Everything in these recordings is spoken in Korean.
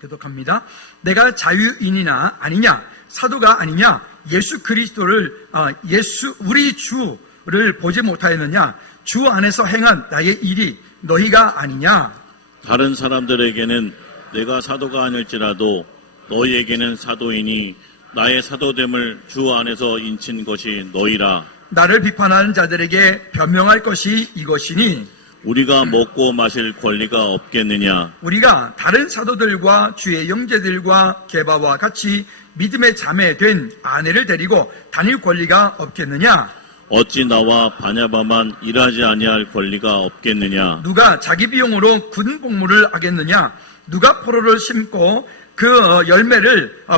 교독합니다. 내가 자유인이나 아니냐, 사도가 아니냐, 예수 그리스도를 우리 주를 보지 못하였느냐, 주 안에서 행한 나의 일이 너희가 아니냐. 다른 사람들에게는 내가 사도가 아닐지라도 너희에게는 사도이니 나의 사도됨을 주 안에서 인친 것이 너희라. 나를 비판하는 자들에게 변명할 것이 이것이니 우리가 먹고 마실 권리가 없겠느냐. 우리가 다른 사도들과 주의 형제들과 게바와 같이 믿음의 자매 된 아내를 데리고 다닐 권리가 없겠느냐. 어찌 나와 바냐바만 일하지 아니할 권리가 없겠느냐. 누가 자기 비용으로 군 복무를 하겠느냐. 누가 포도를 심고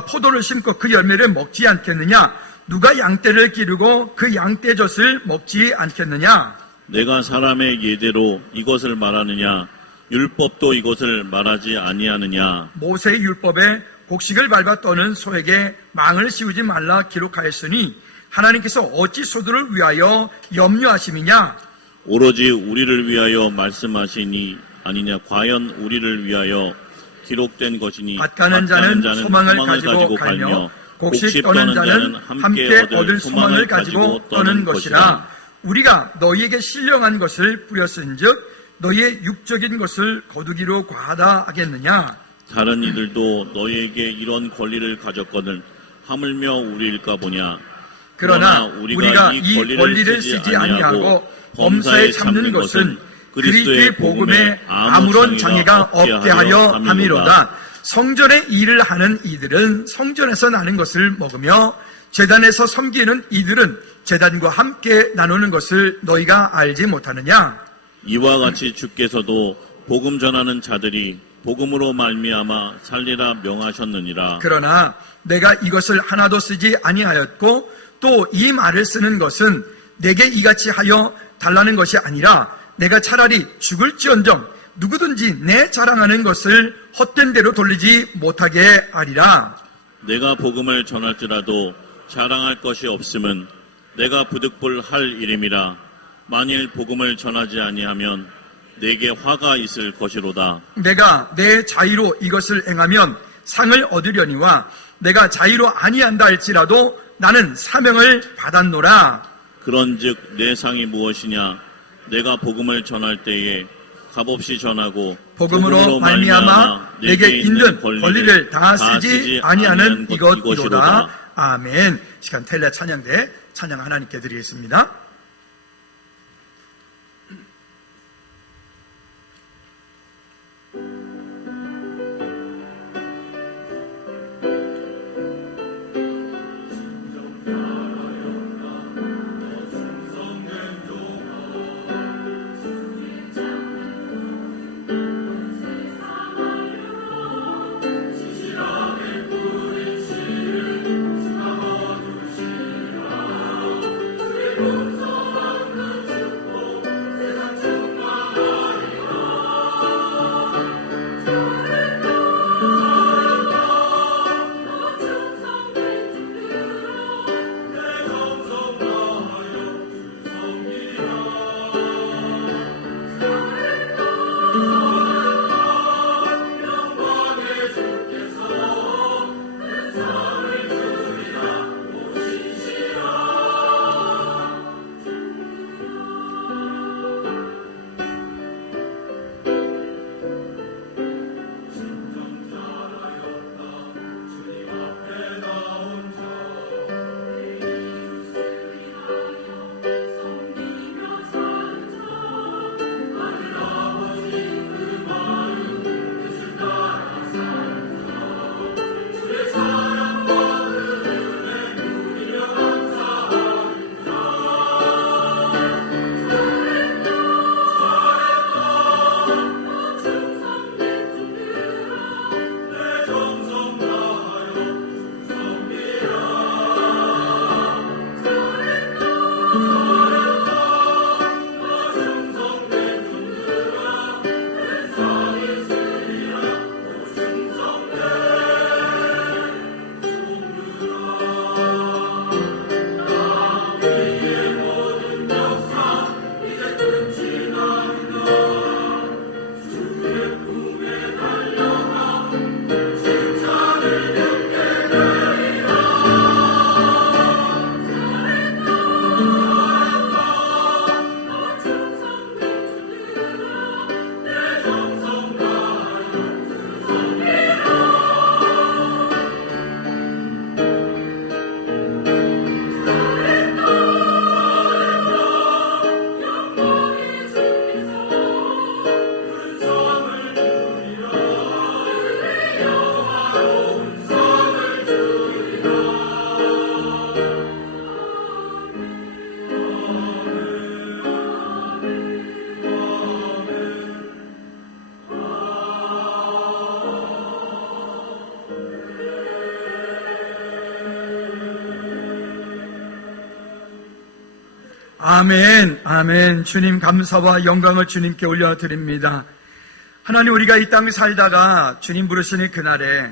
포도를 심고 그 열매를 먹지 않겠느냐. 누가 양떼를 기르고 그 양떼젖을 먹지 않겠느냐. 내가 사람의 예대로 이것을 말하느냐. 율법도 이것을 말하지 아니하느냐. 모세의 율법에 곡식을 밟아 떠는 소에게 망을 씌우지 말라 기록하였으니 하나님께서 어찌 소들을 위하여 염려하심이냐. 오로지 우리를 위하여 말씀하시니 아니냐. 과연 우리를 위하여 기록된 것이니 밭가는 자는 소망을 가지고 갈며 곡식 떠는 자는 함께 얻을 소망을 가지고 떠는 것이라. 우리가 너희에게 신령한 것을 뿌렸은즉 너희의 육적인 것을 거두기로 과하다 하겠느냐. 다른 이들도 너희에게 이런 권리를 가졌거늘 하물며 우리일까 보냐. 그러나 우리가 이 권리를 쓰지 아니하고 범사에 참는 것은 그리스도의 복음에 아무런 장애가 없게 하려 함이로다. 성전의 일을 하는 이들은 성전에서 나는 것을 먹으며 제단에서 섬기는 이들은 제단과 함께 나누는 것을 너희가 알지 못하느냐. 이와 같이 주께서도 복음 전하는 자들이 복음으로 말미암아 살리라 명하셨느니라. 그러나 내가 이것을 하나도 쓰지 아니하였고 또 이 말을 쓰는 것은 내게 이같이 하여 달라는 것이 아니라 내가 차라리 죽을지언정 누구든지 내 자랑하는 것을 헛된 대로 돌리지 못하게 하리라. 내가 복음을 전할지라도 자랑할 것이 없음은 내가 부득불할 일임이라. 만일 복음을 전하지 아니하면 내게 화가 있을 것이로다. 내가 내 자의로 이것을 행하면 상을 얻으려니와 내가 자의로 아니한다 할지라도 나는 사명을 받았노라. 그런즉 내 상이 무엇이냐. 내가 복음을 전할 때에 값없이 전하고 복음으로 말미암아 내게 있는 권리를 다 쓰지 아니하는 이것이로다. 아멘. 시간 텔레 찬양대 찬양 하나님께 드리겠습니다. Oh 아멘, 아멘. 주님 감사와 영광을 주님께 올려드립니다. 하나님, 우리가 이 땅을 살다가 주님 부르시는 그날에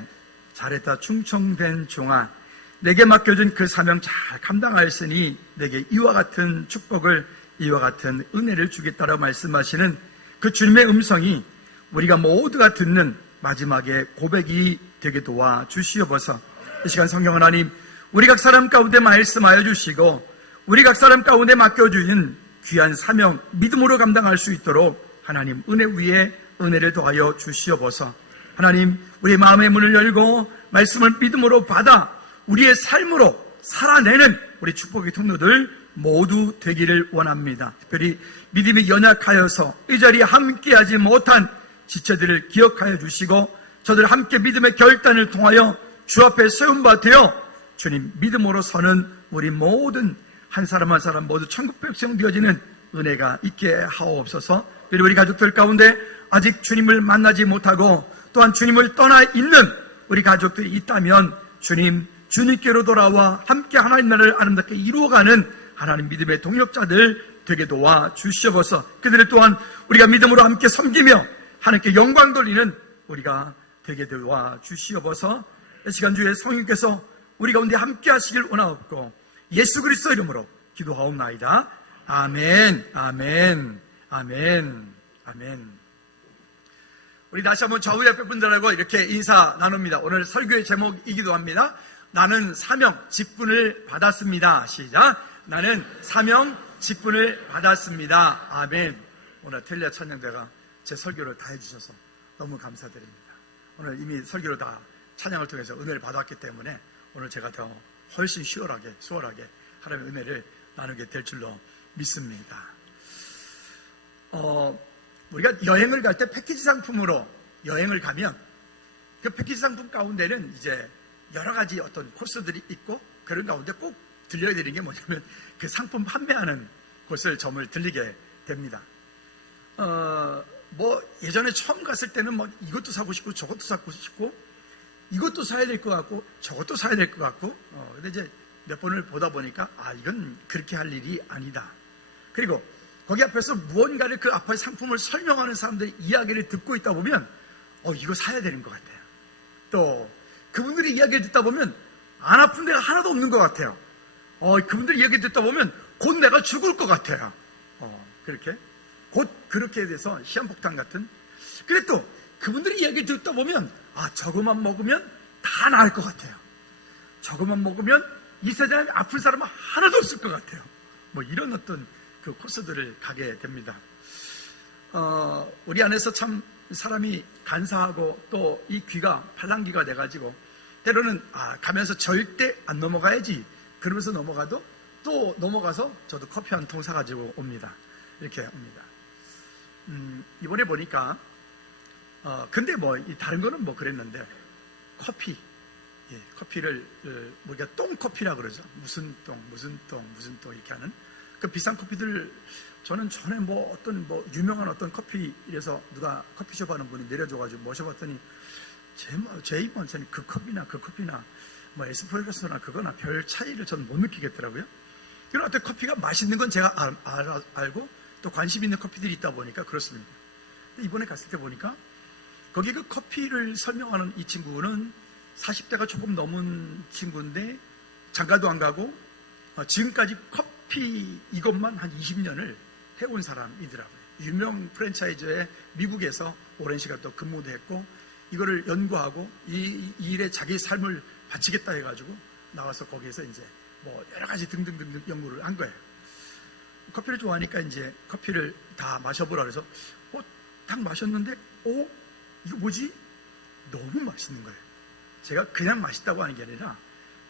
잘했다 충성된 종아, 내게 맡겨준 그 사명 잘 감당하였으니 내게 이와 같은 축복을, 이와 같은 은혜를 주겠다라고 말씀하시는 그 주님의 음성이 우리가 모두가 듣는 마지막에 고백이 되게 도와 주시옵소서. 이 시간 성령 하나님, 우리 각 사람 가운데 말씀하여 주시고 우리 각 사람 가운데 맡겨주신 귀한 사명 믿음으로 감당할 수 있도록 하나님 은혜 위에 은혜를 더하여 주시옵소서. 하나님, 우리 마음의 문을 열고 말씀을 믿음으로 받아 우리의 삶으로 살아내는 우리 축복의 통로들 모두 되기를 원합니다. 특별히 믿음이 연약하여서 이 자리에 함께하지 못한 지체들을 기억하여 주시고 저들 함께 믿음의 결단을 통하여 주 앞에 세운 바 되어 주님 믿음으로 서는 우리 모든 한 사람 한 사람 모두 천국 백성 되어지는 은혜가 있게 하옵소서. 그리고 우리 가족들 가운데 아직 주님을 만나지 못하고 또한 주님을 떠나 있는 우리 가족들이 있다면 주님께로 돌아와 함께 하나님 나라를 아름답게 이루어가는 하나님 믿음의 동력자들 되게 도와 주시옵소서. 그들을 또한 우리가 믿음으로 함께 섬기며 하나님께 영광 돌리는 우리가 되게 도와 주시옵소서. 이 시간 주의 성령께서 우리 가운데 함께 하시길 원하옵고 예수 그리스도 이름으로 기도하옵나이다. 아멘, 아멘, 아멘, 아멘. 우리 다시 한번 좌우 옆에 분들하고 이렇게 인사 나눕니다. 오늘 설교의 제목이기도 합니다. 나는 사명 직분을 받았습니다. 시작. 나는 사명 직분을 받았습니다. 아멘. 오늘 텔레 찬양대가 제 설교를 다 해주셔서 너무 감사드립니다. 오늘 이미 설교를 다 찬양을 통해서 은혜를 받았기 때문에 오늘 제가 더 훨씬 수월하게 하나님의 은혜를 나누게 될 줄로 믿습니다. 우리가 여행을 갈 때 패키지 상품으로 여행을 가면 그 패키지 상품 가운데는 이제 여러 가지 어떤 코스들이 있고 그런 가운데 꼭 들려야 되는 게 뭐냐면 그 상품 판매하는 곳을 점을 들리게 됩니다. 예전에 처음 갔을 때는 이것도 사고 싶고 저것도 사고 싶고 이것도 사야 될 것 같고 저것도 사야 될 것 같고 근데 이제 몇 번을 보다 보니까 이건 그렇게 할 일이 아니다. 그리고 거기 앞에서 무언가를 그 앞에 상품을 설명하는 사람들의 이야기를 듣고 있다 보면 이거 사야 되는 것 같아요. 또 그분들의 이야기를 듣다 보면 안 아픈 데가 하나도 없는 것 같아요. 그분들의 이야기를 듣다 보면 곧 내가 죽을 것 같아요. 그렇게 돼서 시한폭탄 같은. 근데 또 그분들의 이야기를 듣다 보면 저것만 먹으면 다 나을 것 같아요. 저것만 먹으면 이 세상에 아픈 사람은 하나도 없을 것 같아요. 이런 어떤 그 코스들을 가게 됩니다. 우리 안에서 참 사람이 간사하고 또 이 귀가 팔랑귀가 돼가지고 때로는 가면서 절대 안 넘어가야지 그러면서 넘어가도 또 넘어가서 저도 커피 한 통 사가지고 옵니다. 이렇게 옵니다. 이번에 보니까 근데 다른 거는 그랬는데 커피를 우리가 똥커피라 그러죠. 무슨 똥 이렇게 하는 그 비싼 커피들. 저는 전에 유명한 어떤 커피 이래서 누가 커피숍 하는 분이 내려줘가지고 모셔봤더니 제 입맛에는 그 커피나 에스프레소나 그거나 별 차이를 저는 못 느끼겠더라고요. 그런 어떤 커피가 맛있는 건 제가 알고 또 관심 있는 커피들이 있다 보니까 그렇습니다. 이번에 갔을 때 보니까 거기 그 커피를 설명하는 이 친구는 40대가 조금 넘은 친구인데 장가도 안 가고 지금까지 커피 이것만 한 20년을 해온 사람이더라고요. 유명 프랜차이즈에 미국에서 오랜 시간 또 근무도 했고 이거를 연구하고 이 일에 자기 삶을 바치겠다 해가지고 나와서 거기에서 이제 여러 가지 등등등 연구를 한 거예요. 커피를 좋아하니까 이제 커피를 다 마셔보라 그래서 딱 마셨는데 이거 뭐지? 너무 맛있는 거예요. 제가 그냥 맛있다고 하는 게 아니라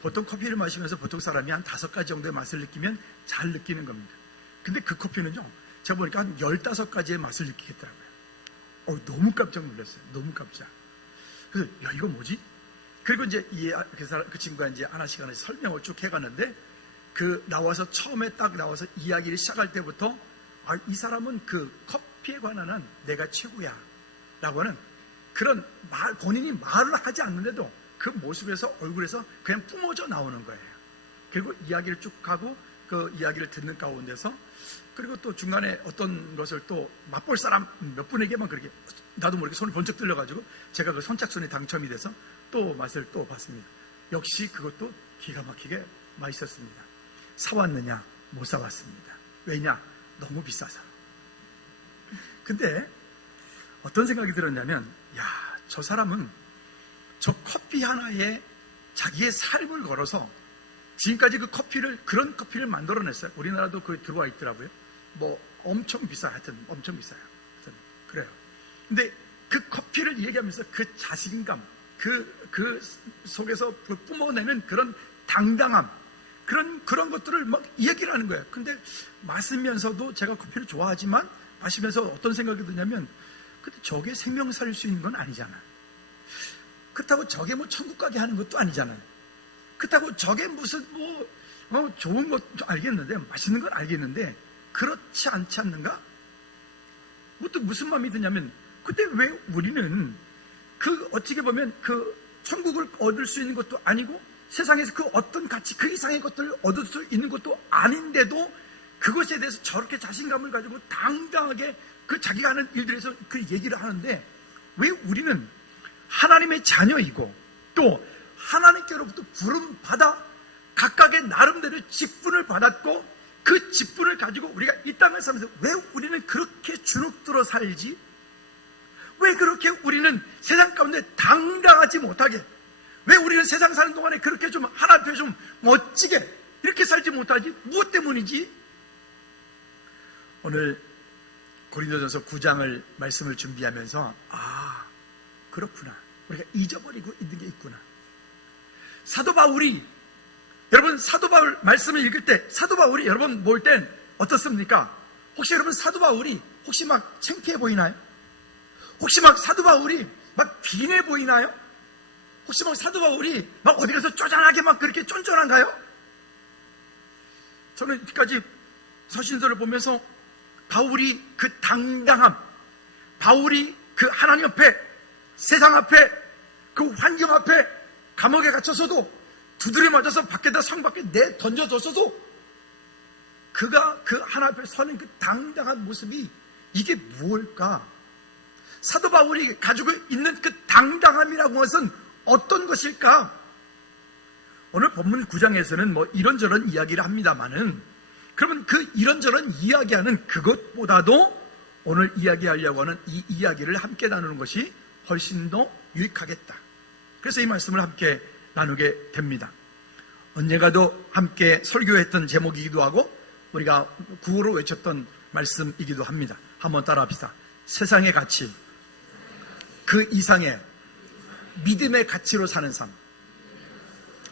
보통 커피를 마시면서 보통 사람이 한 5가지 정도의 맛을 느끼면 잘 느끼는 겁니다. 근데 그 커피는요, 제가 보니까 한 15가지의 맛을 느끼겠더라고요. 너무 깜짝 놀랐어요. 너무 깜짝. 그래서 이거 뭐지? 그리고 이제 그 친구가 이제 하나씩 설명을 쭉 해가는데 나와서 처음에 딱 나와서 이야기를 시작할 때부터 이 사람은 그 커피에 관한 한 내가 최고야 라고 하는 그런 본인이 말을 하지 않는데도 그 모습에서 얼굴에서 그냥 뿜어져 나오는 거예요. 그리고 이야기를 쭉 하고 그 이야기를 듣는 가운데서, 그리고 또 중간에 어떤 것을 또 맛볼 사람 몇 분에게만 그렇게 나도 모르게 손을 번쩍 들려가지고 제가 그 선착순에 당첨이 돼서 또 맛을 또 봤습니다. 역시 그것도 기가 막히게 맛있었습니다. 사왔느냐? 못 사왔습니다. 왜냐? 너무 비싸서. 근데 어떤 생각이 들었냐면, 야, 저 사람은 저 커피 하나에 자기의 삶을 걸어서 지금까지 그런 커피를 만들어냈어요. 우리나라도 그 들어와 있더라고요. 뭐 엄청 비싸요. 하여튼 엄청 비싸요. 하여튼 그래요. 근데 그 커피를 얘기하면서 그 자신감, 그 속에서 뿜어내는 그런 당당함, 그런 것들을 막 얘기를 하는 거예요. 근데 마시면서도, 제가 커피를 좋아하지만 마시면서 어떤 생각이 드냐면, 근데 저게 생명 살릴 수 있는 건 아니잖아. 그렇다고 저게 뭐 천국 가게 하는 것도 아니잖아요. 그렇다고 저게 무슨 좋은 것도 알겠는데, 맛있는 건 알겠는데, 그렇지 않지 않는가? 또 무슨 마음이 드냐면, 근데 왜 우리는 어떻게 보면 그 천국을 얻을 수 있는 것도 아니고, 세상에서 그 어떤 가치, 그 이상의 것들을 얻을 수 있는 것도 아닌데도 그것에 대해서 저렇게 자신감을 가지고 당당하게 그 자기가 하는 일들에서 그 얘기를 하는데, 왜 우리는 하나님의 자녀이고 또 하나님께로부터 부름 받아 각각의 나름대로 직분을 받았고, 그 직분을 가지고 우리가 이 땅을 살면서 왜 우리는 그렇게 주눅들어 살지? 왜 그렇게 우리는 세상 가운데 당당하지 못하게, 왜 우리는 세상 사는 동안에 그렇게 좀 하나님 앞에 좀 멋지게 이렇게 살지 못하지? 무엇 때문이지? 오늘 고린도전서 9장을 말씀을 준비하면서, 그렇구나, 우리가 잊어버리고 있는 게 있구나. 사도 바울이, 여러분 사도 바울 말씀을 읽을 때 사도 바울이 여러분 볼 땐 어떻습니까? 혹시 여러분 사도 바울이 혹시 막 창피해 보이나요? 혹시 막 사도 바울이 막 빈해 보이나요? 혹시 막 사도 바울이 막 어디 가서 쪼잔하게 막 그렇게 쫀쫀한가요? 저는 여기까지 서신서를 보면서 바울이 그 당당함, 바울이 그 하나님 앞에, 세상 앞에, 그 환경 앞에 감옥에 갇혀서도 두드려 맞아서 밖에다 성 밖에 내 던져졌어도 그가 그 하나님 앞에 서는 그 당당한 모습이 이게 무엇일까? 사도 바울이 가지고 있는 그 당당함이라고 하는 것은 어떤 것일까? 오늘 본문 9장에서는 뭐 이런저런 이야기를 합니다만은, 그러면 그 이런저런 이야기하는 그것보다도 오늘 이야기하려고 하는 이 이야기를 함께 나누는 것이 훨씬 더 유익하겠다. 그래서 이 말씀을 함께 나누게 됩니다. 언젠가도 함께 설교했던 제목이기도 하고 우리가 구호로 외쳤던 말씀이기도 합니다. 한번 따라합시다. 세상의 가치, 그 이상의 믿음의 가치로 사는 삶.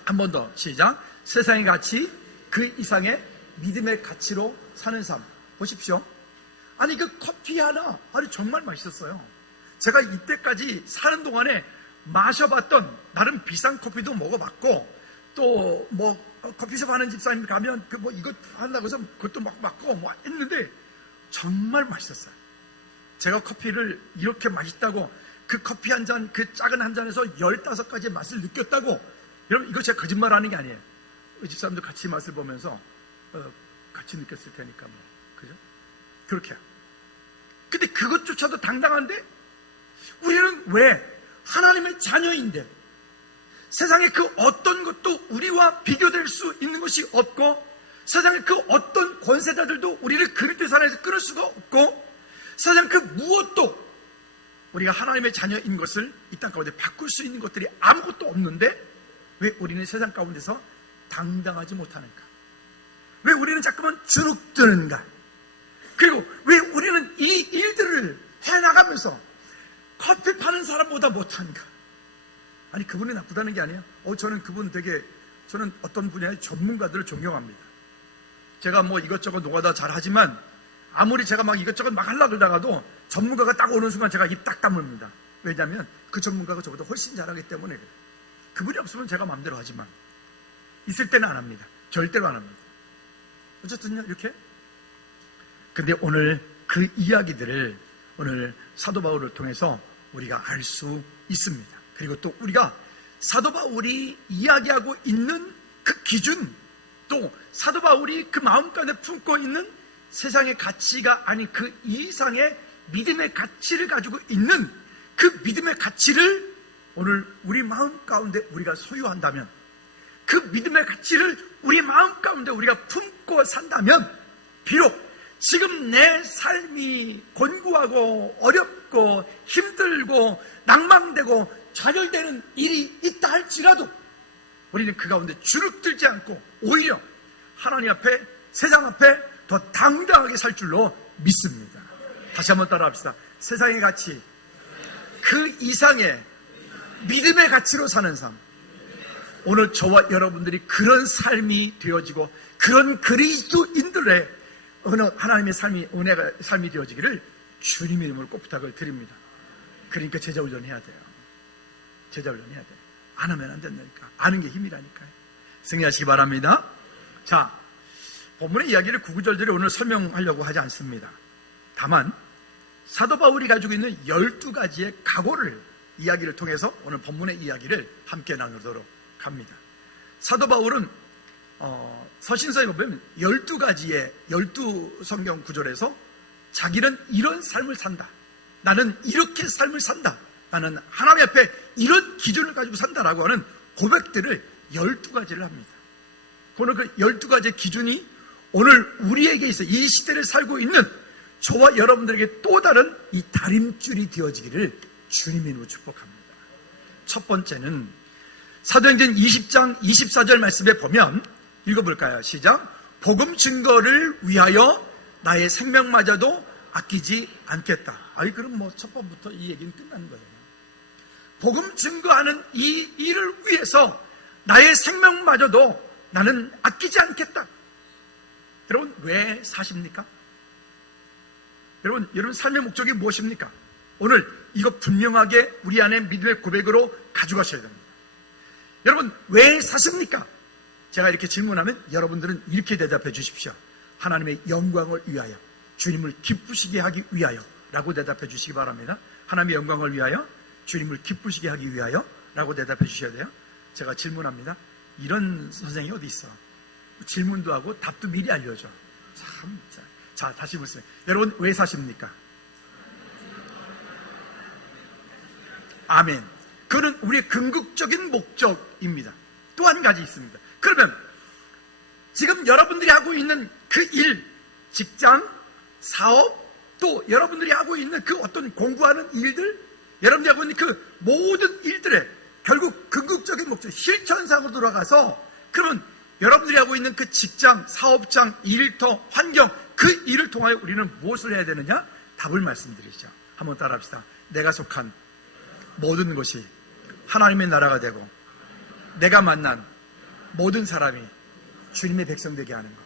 한 번 더 시작. 세상의 가치, 그 이상의 믿음의 가치로 사는 삶. 보십시오. 아니 그 커피 하나, 아니 정말 맛있었어요. 제가 이때까지 사는 동안에 마셔봤던 나름 비싼 커피도 먹어봤고, 또 뭐 커피숍 하는 집사님 가면 그 뭐 이거 한다고 해서 그것도 막 맞고 뭐 했는데 정말 맛있었어요. 제가 커피를 이렇게 맛있다고, 그 커피 한 잔, 그 작은 한 잔에서 15가지의 맛을 느꼈다고, 여러분 이거 제가 거짓말하는 게 아니에요. 그 집사람도 같이 맛을 보면서 같이 느꼈을 테니까 뭐, 그죠? 그렇게. 근데 그것조차도 당당한데 우리는 왜 하나님의 자녀인데 세상에 그 어떤 것도 우리와 비교될 수 있는 것이 없고, 세상의 그 어떤 권세자들도 우리를 그리스도의 사랑에서 끊을 수가 없고, 세상 그 무엇도 우리가 하나님의 자녀인 것을 이 땅 가운데 바꿀 수 있는 것들이 아무것도 없는데 왜 우리는 세상 가운데서 당당하지 못하는가? 왜 우리는 자꾸만 주눅드는가? 그리고 왜 우리는 이 일들을 해나가면서 커피 파는 사람보다 못한가? 아니 그분이 나쁘다는 게 아니에요. 저는 그분 저는 어떤 분야의 전문가들을 존경합니다. 제가 뭐 이것저것 노가다 잘하지만 아무리 제가 막 이것저것 막 하려고 그러다가도 전문가가 딱 오는 순간 제가 입 딱 다물습니다. 왜냐하면 그 전문가가 저보다 훨씬 잘하기 때문에 그래요. 그분이 없으면 제가 마음대로 하지만 있을 때는 안 합니다. 절대로 안 합니다. 어쨌든요 이렇게. 근데 오늘 그 이야기들을 오늘 사도 바울을 통해서 우리가 알 수 있습니다. 그리고 또 우리가 사도 바울이 이야기하고 있는 그 기준, 또 사도 바울이 그 마음 가운데 품고 있는 세상의 가치가 아닌 그 이상의 믿음의 가치를 가지고 있는 그 믿음의 가치를 오늘 우리 마음 가운데 우리가 소유한다면, 그 믿음의 가치를 우리 마음 가운데 우리가 품고 산다면, 비록 지금 내 삶이 곤고하고 어렵고 힘들고 낭망되고 좌절되는 일이 있다 할지라도 우리는 그 가운데 주눅들지 않고 오히려 하나님 앞에, 세상 앞에 더 당당하게 살 줄로 믿습니다. 다시 한번 따라합시다. 세상의 가치, 그 이상의 믿음의 가치로 사는 삶. 오늘 저와 여러분들이 그런 삶이 되어지고 그런 그리스도인들의 하나님의 삶이, 은혜가 삶이 되어지기를 주님의 이름으로 꼭 부탁을 드립니다. 그러니까 제자훈련 해야 돼요. 제자훈련 해야 돼요. 안 하면 안 된다니까. 아는 게 힘이라니까요. 승리하시기 바랍니다. 자, 본문의 이야기를 구구절절히 오늘 설명하려고 하지 않습니다. 다만 사도 바울이 가지고 있는 12가지의 각오를 이야기를 통해서 오늘 본문의 이야기를 함께 나누도록 합니다. 사도 바울은 서신서에 보면 12가지의 12성경 구절에서 자기는 이런 삶을 산다, 나는 이렇게 삶을 산다, 나는 하나님 앞에 이런 기준을 가지고 산다라고 하는 고백들을 12가지를 합니다. 오늘 그 12가지의 기준이 오늘 우리에게 있어 이 시대를 살고 있는 저와 여러분들에게 또 다른 이 다림줄이 되어지기를 주님의 이름으로 축복합니다. 첫 번째는 사도행전 20장 24절 말씀에 보면, 읽어볼까요? 시작. 복음 증거를 위하여 나의 생명마저도 아끼지 않겠다. 그럼 뭐 첫 번부터 이 얘기는 끝난 거예요. 복음 증거하는 이 일을 위해서 나의 생명마저도 나는 아끼지 않겠다. 여러분, 왜 사십니까? 여러분 삶의 목적이 무엇입니까? 오늘 이거 분명하게 우리 안에 믿음의 고백으로 가져가셔야 됩니다. 여러분, 왜 사십니까? 제가 이렇게 질문하면 여러분들은 이렇게 대답해 주십시오. 하나님의 영광을 위하여, 주님을 기쁘시게 하기 위하여 라고 대답해 주시기 바랍니다. 하나님의 영광을 위하여, 주님을 기쁘시게 하기 위하여 라고 대답해 주셔야 돼요. 제가 질문합니다. 이런 선생이 어디 있어? 질문도 하고 답도 미리 알려줘. 참. 자, 다시 보세요. 여러분, 왜 사십니까? 아멘. 그는 우리의 궁극적인 목적입니다. 또 한 가지 있습니다. 그러면 지금 여러분들이 하고 있는 그 일, 직장, 사업, 또 여러분들이 하고 있는 그 어떤 공부하는 일들, 여러분들이 하고 있는 그 모든 일들의 결국 궁극적인 목적, 실천상으로 돌아가서, 그러면 여러분들이 하고 있는 그 직장, 사업장, 일터, 환경, 그 일을 통하여 우리는 무엇을 해야 되느냐? 답을 말씀드리죠. 한번 따라합시다. 내가 속한 모든 것이 하나님의 나라가 되고 내가 만난 모든 사람이 주님의 백성 되게 하는 것.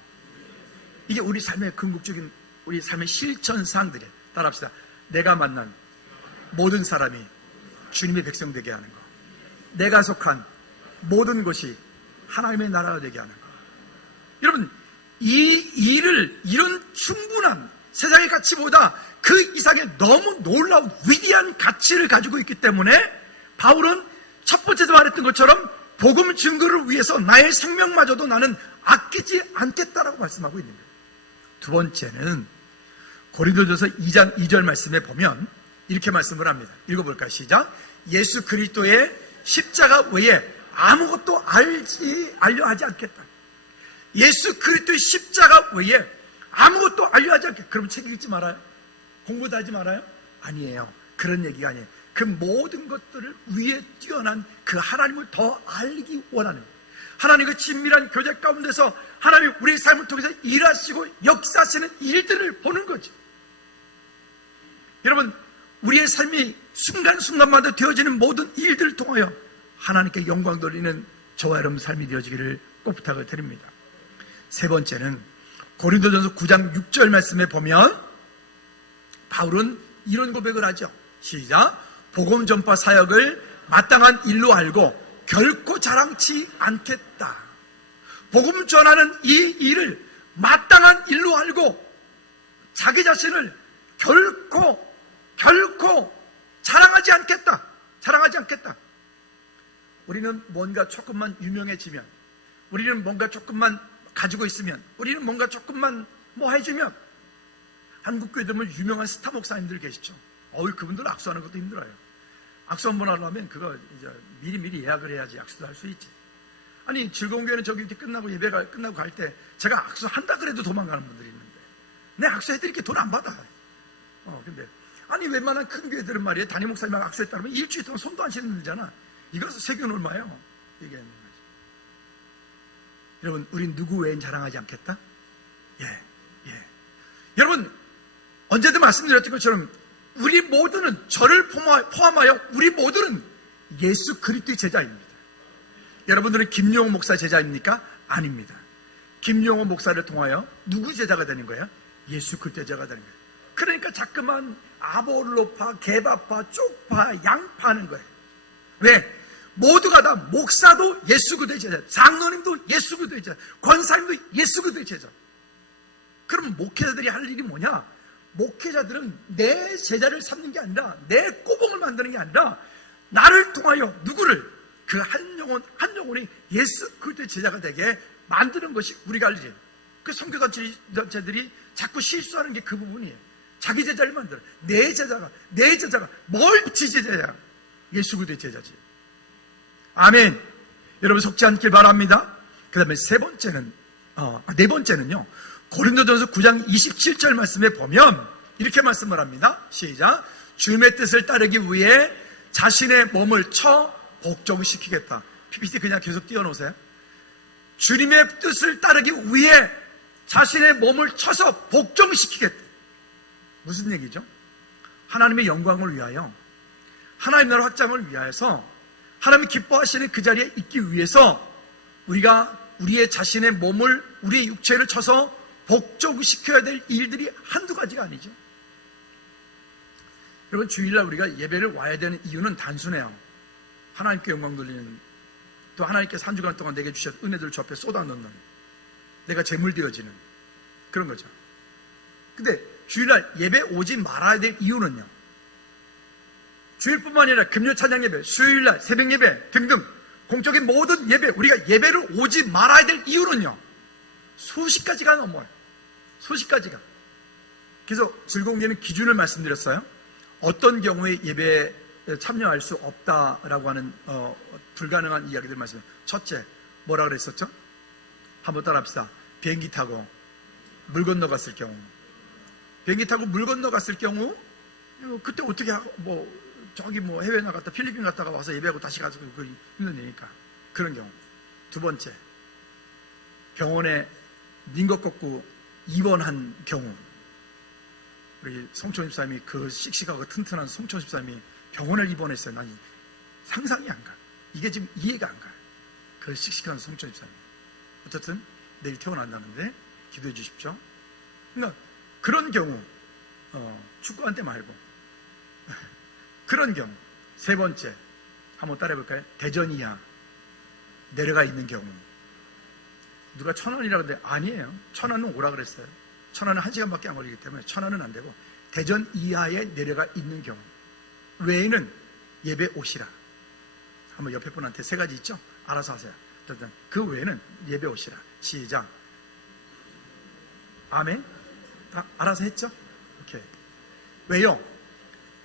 이게 우리 삶의 궁극적인, 우리 삶의 실천사항들이에요. 따라합시다. 내가 만난 모든 사람이 주님의 백성 되게 하는 것. 내가 속한 모든 것이 하나님의 나라가 되게 하는 것. 여러분, 이 일을, 이런 충분한 세상의 가치보다 그 이상의 너무 놀라운 위대한 가치를 가지고 있기 때문에 바울은 첫 번째도 말했던 것처럼 복음 증거를 위해서 나의 생명마저도 나는 아끼지 않겠다라고 말씀하고 있는 거예요. 두 번째는 고린도전서 2장 2절 말씀에 보면 이렇게 말씀을 합니다. 읽어볼까요? 시작. 예수 그리스도의 십자가 외에 아무것도 알려 하지 않겠다. 예수 그리스도의 십자가 외에 아무것도 알려 하지 않겠다. 그럼 책 읽지 말아요? 공부도 하지 말아요? 아니에요. 그런 얘기가 아니에요. 그 모든 것들을 위에 뛰어난 그 하나님을 더 알기 원하는, 하나님의 친밀한 교제 가운데서 하나님 우리의 삶을 통해서 일하시고 역사하시는 일들을 보는 거죠. 여러분, 우리의 삶이 순간순간마다 되어지는 모든 일들을 통하여 하나님께 영광 돌리는 저와 여러분 삶이 되어지기를 꼭 부탁을 드립니다. 세 번째는 고린도전서 9장 6절 말씀에 보면 바울은 이런 고백을 하죠. 시작. 복음 전파 사역을 마땅한 일로 알고 결코 자랑치 않겠다. 복음 전하는 이 일을 마땅한 일로 알고 자기 자신을 결코 자랑하지 않겠다. 자랑하지 않겠다. 우리는 뭔가 조금만 유명해지면, 우리는 뭔가 조금만 가지고 있으면, 우리는 뭔가 조금만 뭐 해주면, 한국 교회 들면 유명한 스타 목사님들 계시죠. 그분들 악수하는 것도 힘들어요. 악수 한번 하려면 그거 이제 미리 예약을 해야지 악수도 할 수 있지. 아니, 즐거운 교회는 저기 끝나고 예배가 끝나고 갈 때 제가 악수한다 그래도 도망가는 분들이 있는데, 내 악수해드릴게 돈 안 받아. 근데 아니, 웬만한 큰 교회들은 말이에요, 담임 목사님하고 악수했다 그러면 일주일 동안 손도 안 씻는잖아. 이거 세균 얼마예요? 얘기하는 거지. 여러분, 우린 누구 외엔 자랑하지 않겠다? 예. 여러분, 언제든 말씀드렸던 것처럼 우리 모두는, 저를 포함하여 우리 모두는 예수 그리스도의 제자입니다. 여러분들은 김용호 목사 제자입니까? 아닙니다. 김용호 목사를 통하여 누구 제자가 되는 거예요? 예수 그리스도의 제자가 되는 거예요. 그러니까 자꾸만 아볼로파, 개바파, 쪽파, 양파하는 거예요. 왜? 모두가 다, 목사도 예수 그리스도의 제자, 장로님도 예수 그리스도의 제자, 권사님도 예수 그리스도의 제자. 그럼 목회자들이 할 일이 뭐냐? 목회자들은 내 제자를 삼는 게 아니라, 내 꼬봉을 만드는 게 아니라, 나를 통하여 누구를, 그 한 영혼이 예수 그리스도의 제자가 되게 만드는 것이 우리가 할 일이에요. 그 선교단체들이 자꾸 실수하는 게 그 부분이에요. 자기 제자를 만들어. 내 제자가 멀티 제자야. 예수 그리스도의 제자지. 아멘. 여러분 속지 않길 바랍니다. 그 다음에 네 번째는요, 고린도전서 9장 27절 말씀에 보면 이렇게 말씀을 합니다. 시작. 주님의 뜻을 따르기 위해 자신의 몸을 쳐 복종시키겠다. PPT 그냥 계속 띄워놓으세요. 주님의 뜻을 따르기 위해 자신의 몸을 쳐서 복종시키겠다. 무슨 얘기죠? 하나님의 영광을 위하여, 하나님 나라 확장을 위하여서, 하나님이 기뻐하시는 그 자리에 있기 위해서 우리가 우리의 자신의 몸을, 우리의 육체를 쳐서 복종시켜야 될 일들이 한두 가지가 아니죠. 여러분, 주일날 우리가 예배를 와야 되는 이유는 단순해요. 하나님께 영광 돌리는, 또 하나님께서 한 주간 동안 내게 주신 은혜들을 저 앞에 쏟아넣는, 내가 제물 되어지는 그런 거죠. 근데 주일날 예배 오지 말아야 될 이유는요, 주일뿐만 아니라 금요 찬양 예배, 수요일날 새벽 예배 등등 공적인 모든 예배, 우리가 예배를 오지 말아야 될 이유는요, 수십 가지가 넘어요. 수십 가지가. 그래서 즐거운 예는 기준을 말씀드렸어요. 어떤 경우에 예배에 참여할 수 없다라고 하는 불가능한 이야기들 말씀해요. 첫째, 뭐라 그랬었죠? 한번 따라합시다. 비행기 타고 물 건너갔을 경우. 비행기 타고 물 건너갔을 경우, 그때 어떻게 하고, 저기 해외 나갔다 필리핀 갔다가 와서 예배하고 다시 가서 힘든 일이니까. 그런 경우. 두 번째, 병원에 닌것 걷고 입원한 경우. 우리 송천 집사님이, 그 씩씩하고 튼튼한 송천 집사님이 병원을 입원했어요. 난 상상이 안 가. 이게 지금 이해가 안 가. 그 씩씩한 송천 집사님. 어쨌든 내일 태어난다는데 기도해 주십시오. 그러니까 그런 경우, 축구한 때 말고 그런 경우. 세 번째, 한번 따라해 볼까요? 대전 이하 내려가 있는 경우. 누가 천안이라고 하는데 아니에요. 천안은 오라 그랬어요. 천안은 1시간밖에 안 걸리기 때문에 천안은 안 되고, 대전 이하에 내려가 있는 경우 외에는 예배 오시라. 한번 옆에 분한테 세 가지 있죠? 알아서 하세요. 일단 그 외에는 예배 오시라. 시작. 아멘. 다 알아서 했죠? 오케이. 왜요?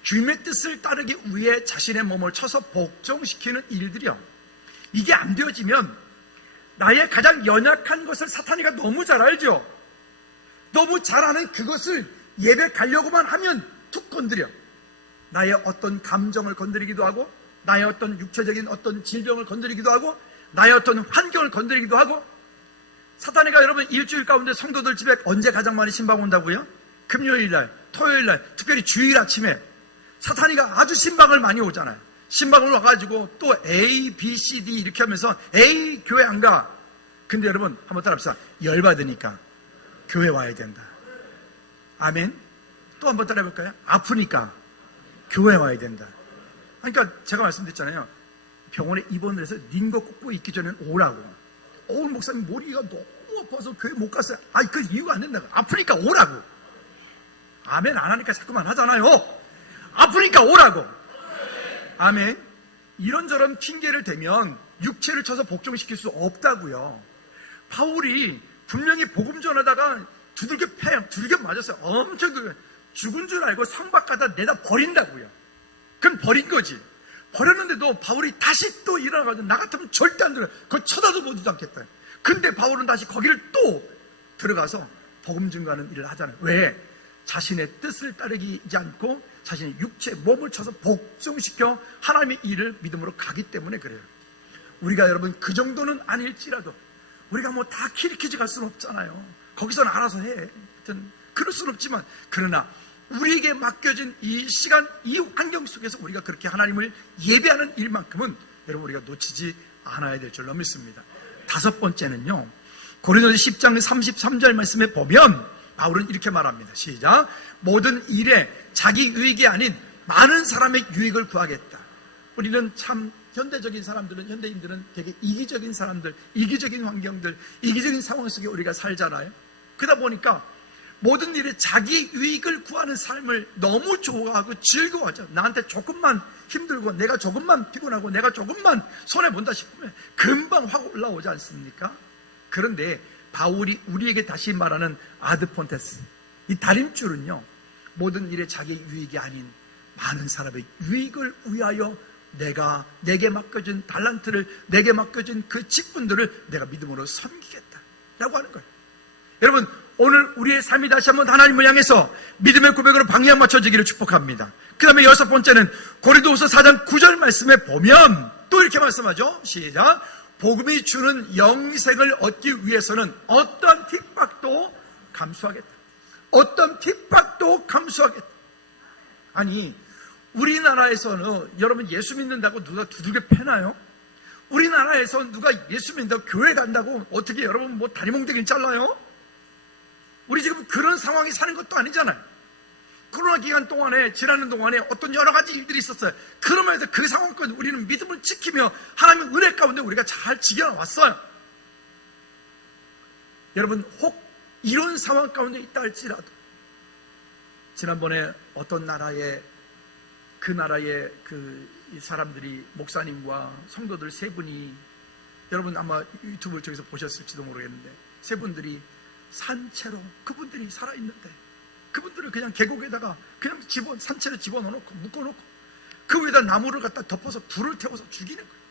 주님의 뜻을 따르기 위해 자신의 몸을 쳐서 복종시키는 일들이요, 이게 안 되어지면 나의 가장 연약한 것을 사탄이가 너무 잘 알죠. 너무 잘 아는 그것을 예배 가려고만 하면 툭 건드려. 나의 어떤 감정을 건드리기도 하고, 나의 어떤 육체적인 어떤 질병을 건드리기도 하고, 나의 어떤 환경을 건드리기도 하고. 사탄이가 여러분 일주일 가운데 성도들 집에 언제 가장 많이 신방 온다고요? 금요일날, 토요일날, 특별히 주일 아침에 사탄이가 아주 신방을 많이 오잖아요. 신방을 와가지고 또 A, B, C, D 이렇게 하면서 A 교회 안 가. 근데 여러분 한번 따라합시다. 열받으니까 교회 와야 된다. 아멘. 또 한번 따라해볼까요? 아프니까 교회 와야 된다. 그러니까 제가 말씀드렸잖아요. 병원에 입원을 해서 닌거 꽂고 있기 전에는 오라고. 목사님 머리가 너무 아파서 교회 못 갔어요. 그 이유가 안 된다. 아프니까 오라고. 아멘 안 하니까 자꾸만 하잖아요. 아프니까 오라고. 아멘. 이런저런 핑계를 대면 육체를 쳐서 복종시킬 수 없다고요. 바울이 분명히 복음 전하다가 두들겨 맞았어요. 엄청 죽은 줄 알고 성박가다 내다 버린다고요. 그럼 버린 거지. 버렸는데도 바울이 다시 또 일어나가지고 나 같으면 절대 안 들어요. 그거 쳐다도 보지도 않겠다. 근데 바울은 다시 거기를 또 들어가서 복음 증거하는 일을 하잖아요. 왜? 자신의 뜻을 따르지 않고 자신의 육체, 몸을 쳐서 복종시켜 하나님의 일을 믿음으로 가기 때문에 그래요. 우리가 여러분 그 정도는 아닐지라도 우리가 뭐 다 키리키지 갈 수는 없잖아요. 거기서는 알아서 해. 하여튼 그럴 수는 없지만, 그러나 우리에게 맡겨진 이 시간, 이 환경 속에서 우리가 그렇게 하나님을 예배하는 일만큼은 여러분 우리가 놓치지 않아야 될 줄로 믿습니다. 다섯 번째는요, 고린도서 10장 33절 말씀에 보면 바울은 이렇게 말합니다. 시작. 모든 일에 자기 유익이 아닌 많은 사람의 유익을 구하겠다. 우리는 참 현대인들은 되게 이기적인 사람들, 이기적인 환경들, 이기적인 상황 속에 우리가 살잖아요. 그러다 보니까 모든 일에 자기 유익을 구하는 삶을 너무 좋아하고 즐거워하죠. 나한테 조금만 힘들고 내가 조금만 피곤하고 내가 조금만 손해본다 싶으면 금방 확 올라오지 않습니까? 그런데 바울이 우리에게 다시 말하는 아드폰테스, 이 다림줄은요, 모든 일에 자기 유익이 아닌 많은 사람의 유익을 위하여 내게 맡겨진 달란트를, 내게 맡겨진 그 직분들을 내가 믿음으로 섬기겠다 라고 하는 거예요. 여러분, 오늘 우리의 삶이 다시 한번 하나님을 향해서 믿음의 고백으로 방향 맞춰지기를 축복합니다. 그 다음에 여섯 번째는 고린도후서 4장 9절 말씀에 보면 또 이렇게 말씀하죠. 시작. 복음이 주는 영생을 얻기 위해서는 어떤 핍박도 감수하겠다. 어떤 핍박도 감수하겠다. 아니, 우리나라에서는 여러분 예수 믿는다고 누가 두들겨 패나요? 우리나라에서 누가 예수 믿는다고 교회 간다고 어떻게 여러분 뭐 다리몽둥이를 잘라요? 우리 지금 그런 상황이 사는 것도 아니잖아요. 코로나 기간 동안에, 지나는 동안에 어떤 여러 가지 일들이 있었어요. 그러면서 그 상황까지 우리는 믿음을 지키며 하나님의 은혜 가운데 우리가 잘 지켜왔어요. 여러분, 혹 이런 상황 가운데 있다 할지라도, 지난번에 어떤 나라의 그 나라의 이 사람들이, 목사님과 성도들 세 분이, 여러분 아마 유튜브를 통해서 보셨을지도 모르겠는데, 세 분들이 산채로, 그분들이 살아있는데 그분들을 그냥 계곡에다가 그냥 산채로 집어넣고 묶어놓고 그 위에다 나무를 갖다 덮어서 불을 태워서 죽이는 거예요.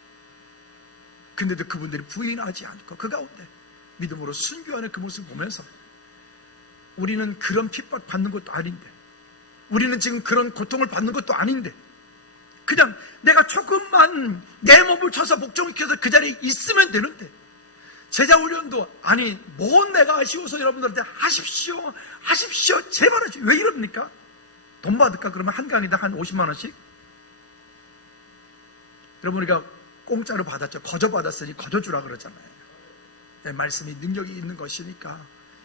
근데도 그분들이 부인하지 않고 그 가운데 믿음으로 순교하는 그 모습을 보면서, 우리는 그런 핍박 받는 것도 아닌데, 우리는 지금 그런 고통을 받는 것도 아닌데, 그냥 내가 조금만 내 몸을 쳐서 복종시켜서 그 자리에 있으면 되는데, 제자훈련도 아니 뭐 내가 아쉬워서 여러분들한테 하십시오 제발 하십시오. 왜 이럽니까? 돈 받을까? 그러면 한 강의당 한 50만 원씩? 여러분, 우리가 공짜로 받았죠. 거저 받았으니 거저 주라 그러잖아요. 내 말씀이 능력이 있는 것이니까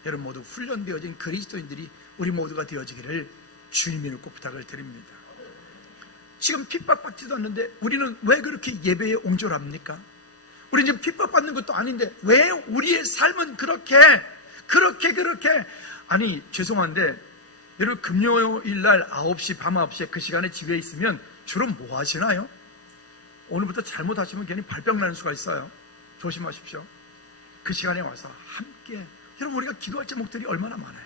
여러분 모두 훈련되어진 그리스도인들이 우리 모두가 되어지기를 주님의 이름으로 부탁을 드립니다. 지금 핍박받지도 않는데 우리는 왜 그렇게 예배에 옹졸합니까? 우리 지금 핍박받는 것도 아닌데 왜 우리의 삶은 그렇게 아니, 죄송한데 여러분, 금요일날 9시, 밤 9시에 그 시간에 집에 있으면 주로 뭐 하시나요? 오늘부터 잘못하시면 괜히 발병 나는 수가 있어요. 조심하십시오. 그 시간에 와서 함께, 여러분 우리가 기도할 제목들이 얼마나 많아요.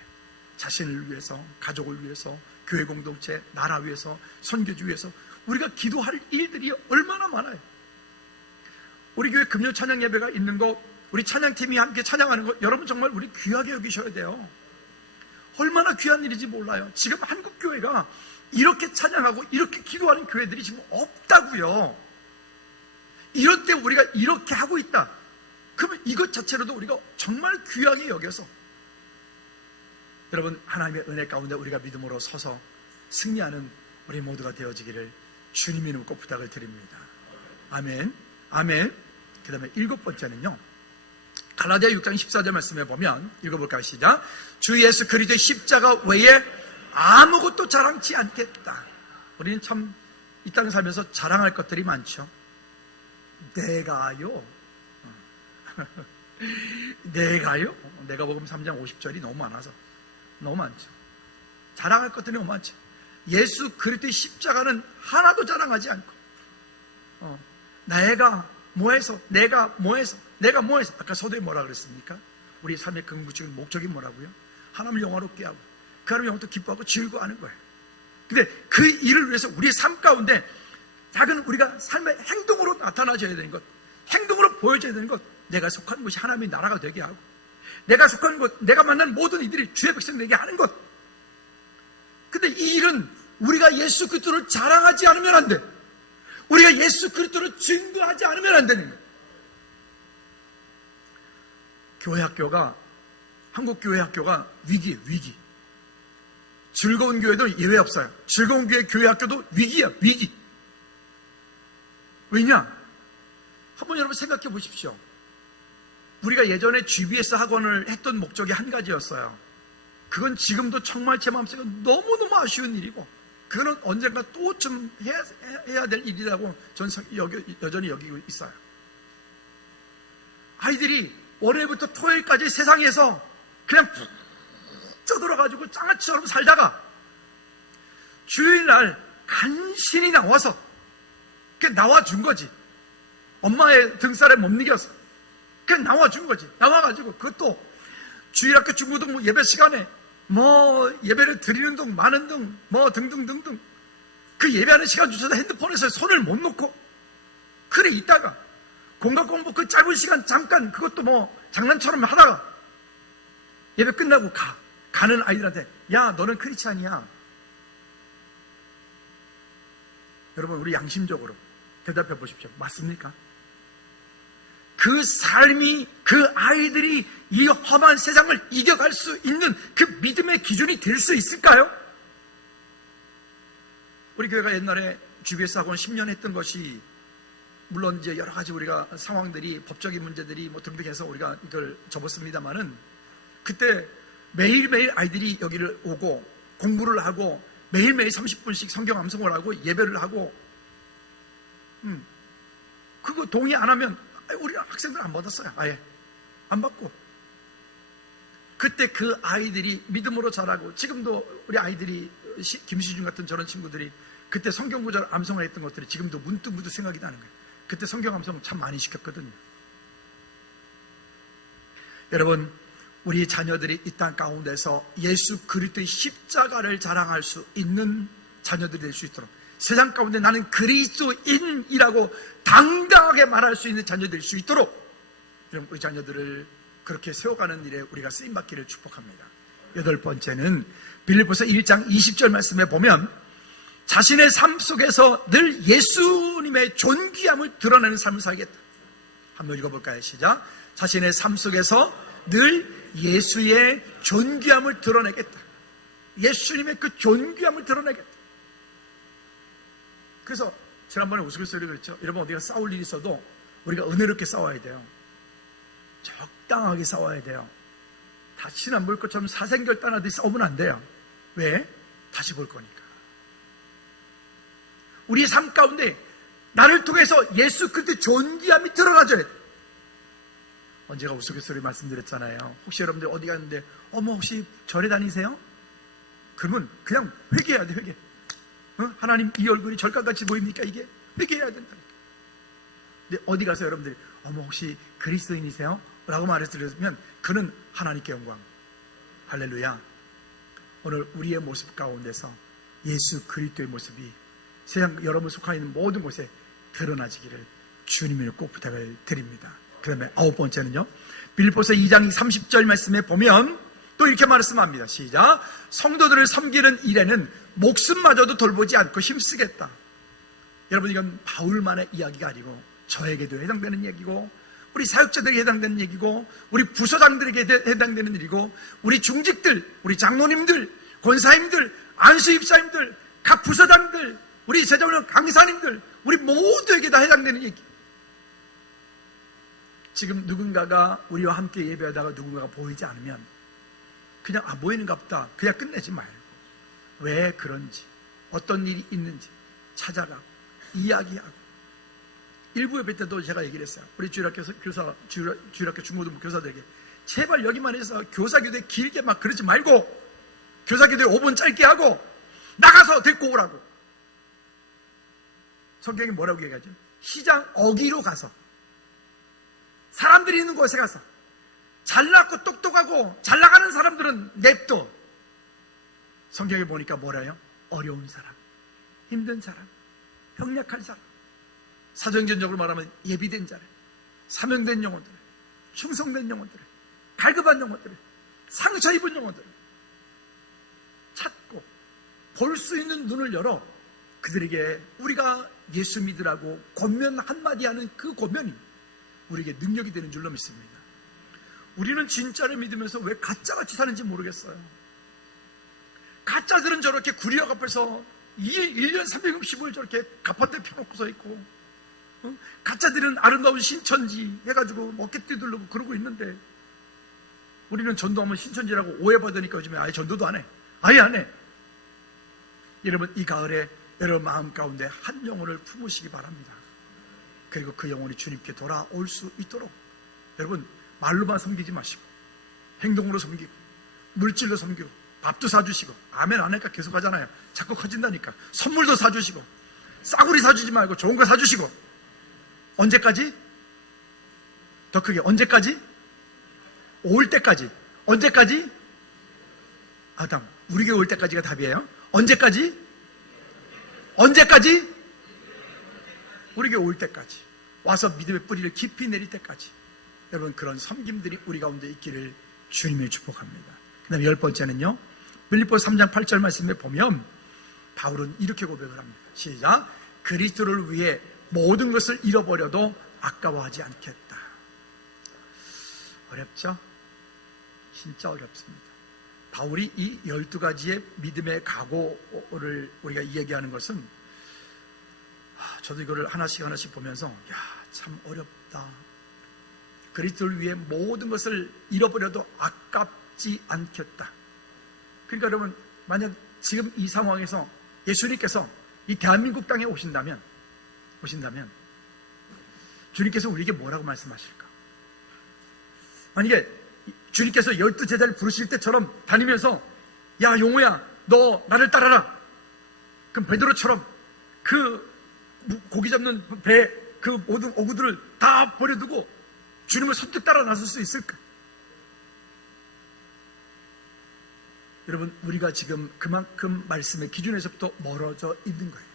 자신을 위해서, 가족을 위해서, 교회 공동체, 나라 위해서, 선교주 위해서 우리가 기도할 일들이 얼마나 많아요. 우리 교회 금요 찬양 예배가 있는 거, 우리 찬양팀이 함께 찬양하는 거, 여러분 정말 우리 귀하게 여기셔야 돼요. 얼마나 귀한 일인지 몰라요. 지금 한국 교회가 이렇게 찬양하고 이렇게 기도하는 교회들이 지금 없다고요. 이럴 때 우리가 이렇게 하고 있다, 그러면 이것 자체로도 우리가 정말 귀하게 여겨서, 여러분 하나님의 은혜 가운데 우리가 믿음으로 서서 승리하는 우리 모두가 되어지기를 주님의 이름으로 꼭 부탁을 드립니다. 아멘. 아멘. 그 다음에 일곱 번째는요, 갈라디아 6장 14절 말씀에 보면 읽어볼까요? 시작. 주 예수 그리스도의 십자가 외에 아무것도 자랑치 않겠다. 우리는 참 이 땅 살면서 자랑할 것들이 많죠. 내가요? 내가 복음 3장 50절이 너무 많아서, 너무 많죠. 자랑할 것들이 너무 많죠. 예수 그리스도의 십자가는 하나도 자랑하지 않고, 내가 뭐해서 아까 서두에 뭐라 그랬습니까? 우리 삶의 궁극적인 목적이 뭐라고요? 하나님을 영화롭게 하고 그 하나님의 영광도 기뻐하고 즐거워하는 거예요. 근데 그 일을 위해서 우리의 삶 가운데 작은 우리가 삶의 행동으로 나타나줘야 되는 것, 행동으로 보여줘야 되는 것, 내가 속한 것이 하나님의 나라가 되게 하고 내가 속한 것, 내가 만난 모든 이들이 주의 백성 되게 하는 것. 근데 이 일은 우리가 예수 그리스도를 자랑하지 않으면 안 돼. 우리가 예수 그리스도를 증거하지 않으면 안 되는 거예요. 교회학교가, 한국 교회학교가 위기예요, 위기. 즐거운 교회도 예외 없어요. 즐거운 교회학교도 위기야, 위기. 왜냐? 한번 여러분 생각해 보십시오. 우리가 예전에 GBS 학원을 했던 목적이 한 가지였어요. 그건 지금도 정말 제 마음속에 너무너무 아쉬운 일이고, 그거는 언젠가 또 좀 해야 될 일이라고 저는 여전히 여기고 있어요. 아이들이 월요일부터 토요일까지 세상에서 그냥 푹 쪄들어가지고 장아찌처럼 살다가 주일날 간신히 나와서 그냥 나와준 거지. 엄마의 등살에 못 이겨서 그냥 나와준 거지. 나와가지고 그것도 주일학교 중고등 예배 시간에 뭐 예배를 드리는 등 많은 등 뭐 등등등등 그 예배하는 시간조차도 핸드폰에서 손을 못 놓고 그래 있다가 공각 공부 그 짧은 시간 잠깐 그것도 뭐 장난처럼 하다가 예배 끝나고 가는 아이들한테 야 너는 크리스찬이야. 여러분 우리 양심적으로 대답해 보십시오. 맞습니까? 그 삶이 그 아이들이 이 험한 세상을 이겨갈 수 있는 그 믿음의 기준이 될 수 있을까요? 우리 교회가 옛날에 GBS 학원 10년 했던 것이 물론 이제 여러 가지 우리가 상황들이 법적인 문제들이 뭐 등등해서 우리가 이걸 접었습니다만은 그때 매일매일 아이들이 여기를 오고 공부를 하고 매일매일 30분씩 성경 암송을 하고 예배를 하고 그거 동의 안 하면 우리 학생들 안 받았어요. 아예 안 받고 그때 그 아이들이 믿음으로 자라고 지금도 우리 아이들이 김시준 같은 저런 친구들이 그때 성경 구절 암송을 했던 것들이 지금도 문득 생각이 나는 거예요. 그때 성경 암송 참 많이 시켰거든요. 여러분 우리 자녀들이 이 땅 가운데서 예수 그리스도의 십자가를 자랑할 수 있는 자녀들이 될 수 있도록 세상 가운데 나는 그리스도인이라고 당당하게 말할 수 있는 자녀들이 될 수 있도록 우리 자녀들을 그렇게 세워가는 일에 우리가 쓰임받기를 축복합니다. 8번째는 빌립보서 1장 20절 말씀에 보면 자신의 삶 속에서 늘 예수님의 존귀함을 드러내는 삶을 살겠다. 한번 읽어볼까요? 시작. 자신의 삶 속에서 늘 예수의 존귀함을 드러내겠다. 예수님의 그 존귀함을 드러내겠다. 그래서 지난번에 우스갯소리 그랬죠. 여러분 어디가 싸울 일이 있어도 우리가 은혜롭게 싸워야 돼요. 적당하게 싸워야 돼요. 다시는 안 볼 것처럼 사생결단하듯이 싸우면 안 돼요. 왜? 다시 볼 거니까. 우리 삶 가운데 나를 통해서 예수 그리스도의 존귀함이 들어가줘야 돼. 언제가 우스갯소리 말씀드렸잖아요. 혹시 여러분들 어디 갔는데 어머 혹시 절에 다니세요? 그러면 그냥 회개해야 돼. 회개. 하나님 이 얼굴이 절간같이 보입니까? 이게 회개해야 된다니까. 근데 어디 가서 여러분들이 어머 혹시 그리스도인이세요? 라고 말해드렸으면 그는 하나님께 영광. 할렐루야. 오늘 우리의 모습 가운데서 예수 그리스도의 모습이 세상 여러분 속하 있는 모든 곳에 드러나지기를 주님을 꼭 부탁을 드립니다. 그 다음에 9번째는요 빌립보서 2장 30절 말씀에 보면 또 이렇게 말씀합니다. 시작. 성도들을 섬기는 일에는 목숨마저도 돌보지 않고 힘쓰겠다. 여러분 이건 바울만의 이야기가 아니고 저에게도 해당되는 얘기고 우리 사역자들에게 해당되는 얘기고 우리 부서장들에게 해당되는 일이고 우리 중직들, 우리 장로님들, 권사님들, 안수입사님들, 각 부서장들, 우리 제자훈련 강사님들 우리 모두에게 다 해당되는 얘기. 지금 누군가가 우리와 함께 예배하다가 누군가가 보이지 않으면 그냥 보이는가 보다 그냥 끝내지 말고 왜 그런지 어떤 일이 있는지 찾아가고 이야기하고 일부 예배 때도 제가 얘기를 했어요. 우리 주일학교 중고등부 교사들에게 제발 여기만 해서 교사교대 길게 막 그러지 말고 교사교대 5분 짧게 하고 나가서 데리고 오라고. 성경이 뭐라고 얘기하죠? 시장 어귀로 가서 사람들이 있는 곳에 가서 잘났고 똑똑하고 잘 나가는 사람들은 냅둬. 성경에 보니까 뭐라요? 어려운 사람, 힘든 사람, 병약한 사람, 사정전적으로 말하면 예비된 자를, 사명된 영혼들, 충성된 영혼들, 갈급한 영혼들, 상처 입은 영혼들 찾고 볼 수 있는 눈을 열어 그들에게 우리가 예수 믿으라고 권면 한마디 하는 그 권면이 우리에게 능력이 되는 줄로 믿습니다. 우리는 진짜를 믿으면서 왜 가짜같이 사는지 모르겠어요. 가짜들은 저렇게 구리역 앞에서 1년 365일 저렇게 가판대 펴놓고 서 있고, 가짜들은 아름다운 신천지 해가지고 어깨 뛰들르고 그러고 있는데, 우리는 전도하면 신천지라고 오해받으니까 요즘에 아예 전도도 안 해. 아예 안 해. 여러분, 이 가을에 여러분 마음 가운데 한 영혼을 품으시기 바랍니다. 그리고 그 영혼이 주님께 돌아올 수 있도록 여러분 말로만 섬기지 마시고 행동으로 섬기고 물질로 섬기고 밥도 사주시고, 아멘 안 하니까 계속 하잖아요. 자꾸 커진다니까. 선물도 사주시고, 싸구리 사주지 말고 좋은 거 사주시고. 언제까지? 더 크게, 언제까지? 올 때까지. 언제까지? 아담, 우리 교회 올 때까지가 답이에요. 언제까지? 언제까지? 우리 교회 올 때까지. 와서 믿음의 뿌리를 깊이 내릴 때까지. 여러분, 그런 섬김들이 우리 가운데 있기를 주님의 축복합니다. 그 다음에 10번째는요, 빌립보서 3장 8절 말씀에 보면 바울은 이렇게 고백을 합니다. 시작. 그리스도를 위해 모든 것을 잃어버려도 아까워하지 않겠다. 어렵죠? 진짜 어렵습니다. 바울이 이 12가지의 믿음의 각오를 우리가 이야기하는 것은, 저도 이거를 하나씩 보면서 참 어렵다. 그리스도를 위해 모든 것을 잃어버려도 아깝지 않겠다. 그러니까 여러분, 만약 지금 이 상황에서 예수님께서 이 대한민국 땅에 오신다면 주님께서 우리에게 뭐라고 말씀하실까? 만약에 주님께서 12제자를 부르실 때처럼 다니면서, 야 용호야, 너 나를 따라라. 그럼 베드로처럼 그 고기 잡는 배, 그 모든 어구들을 다 버려두고 주님을 선뜻 따라 나설 수 있을까? 여러분, 우리가 지금 그만큼 말씀의 기준에서부터 멀어져 있는 거예요.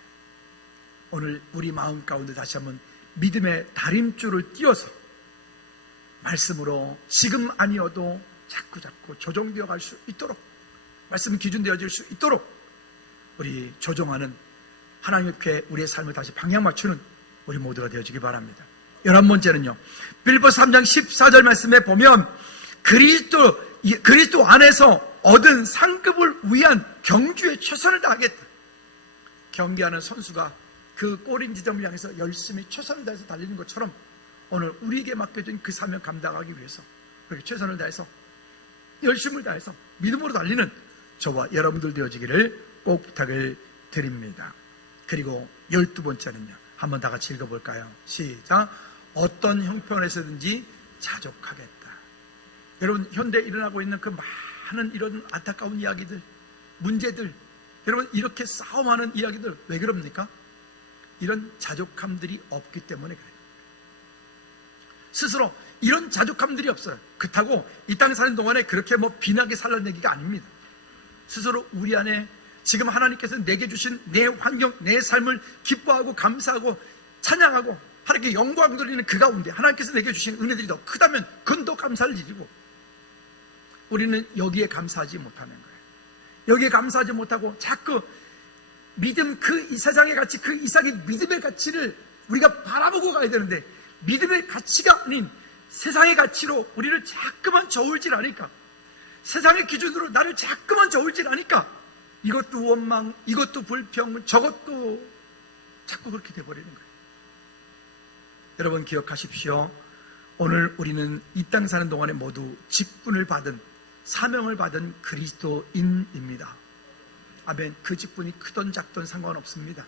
오늘 우리 마음 가운데 다시 한번 믿음의 다림줄을 띄워서 말씀으로 지금 아니어도 자꾸 조정되어 갈 수 있도록, 말씀이 기준되어질 수 있도록 우리 조정하는, 하나님 앞에 우리의 삶을 다시 방향 맞추는 우리 모두가 되어지기 바랍니다. 11번째는요, 빌립보서 3장 14절 말씀에 보면 그리스도 안에서 얻은 상급을 위한 경주에 최선을 다하겠다. 경기하는 선수가 그 골인 지점을 향해서 열심히 최선을 다해서 달리는 것처럼 오늘 우리에게 맡겨진 그 사명 감당하기 위해서 그렇게 최선을 다해서 열심을 다해서 믿음으로 달리는 저와 여러분들 되어지기를 꼭 부탁을 드립니다. 그리고 12번째는요, 한번 다 같이 읽어볼까요? 시작. 어떤 형편에서든지 자족하겠다. 여러분, 현대에 일어나고 있는 그 많은 이런 안타까운 이야기들, 문제들, 여러분 이렇게 싸움하는 이야기들 왜 그럽니까? 이런 자족함들이 없기 때문에 그래요. 스스로 이런 자족함들이 없어요. 그렇다고 이 땅에 사는 동안에 그렇게 비나게 살아내기가 아닙니다. 스스로 우리 안에 지금 하나님께서 내게 주신 내 환경, 내 삶을 기뻐하고 감사하고 찬양하고 하나님께 영광 돌리는 그 가운데 하나님께서 내게 주신 은혜들이 더 크다면 그건 더 감사를 드리고, 우리는 여기에 감사하지 못하는 거예요. 여기에 감사하지 못하고 자꾸 믿음, 이 세상의 가치, 그 이상의 믿음의 가치를 우리가 바라보고 가야 되는데, 믿음의 가치가 아닌 세상의 가치로 우리를 자꾸만 저울질 하니까, 세상의 기준으로 나를 자꾸만 저울질 하니까 이것도 원망, 이것도 불평, 저것도 자꾸 그렇게 돼버리는 거예요. 여러분 기억하십시오. 오늘 우리는 이 땅 사는 동안에 모두 직분을 받은, 사명을 받은 그리스도인입니다. 아멘. 그 직분이 크든 작든 상관없습니다.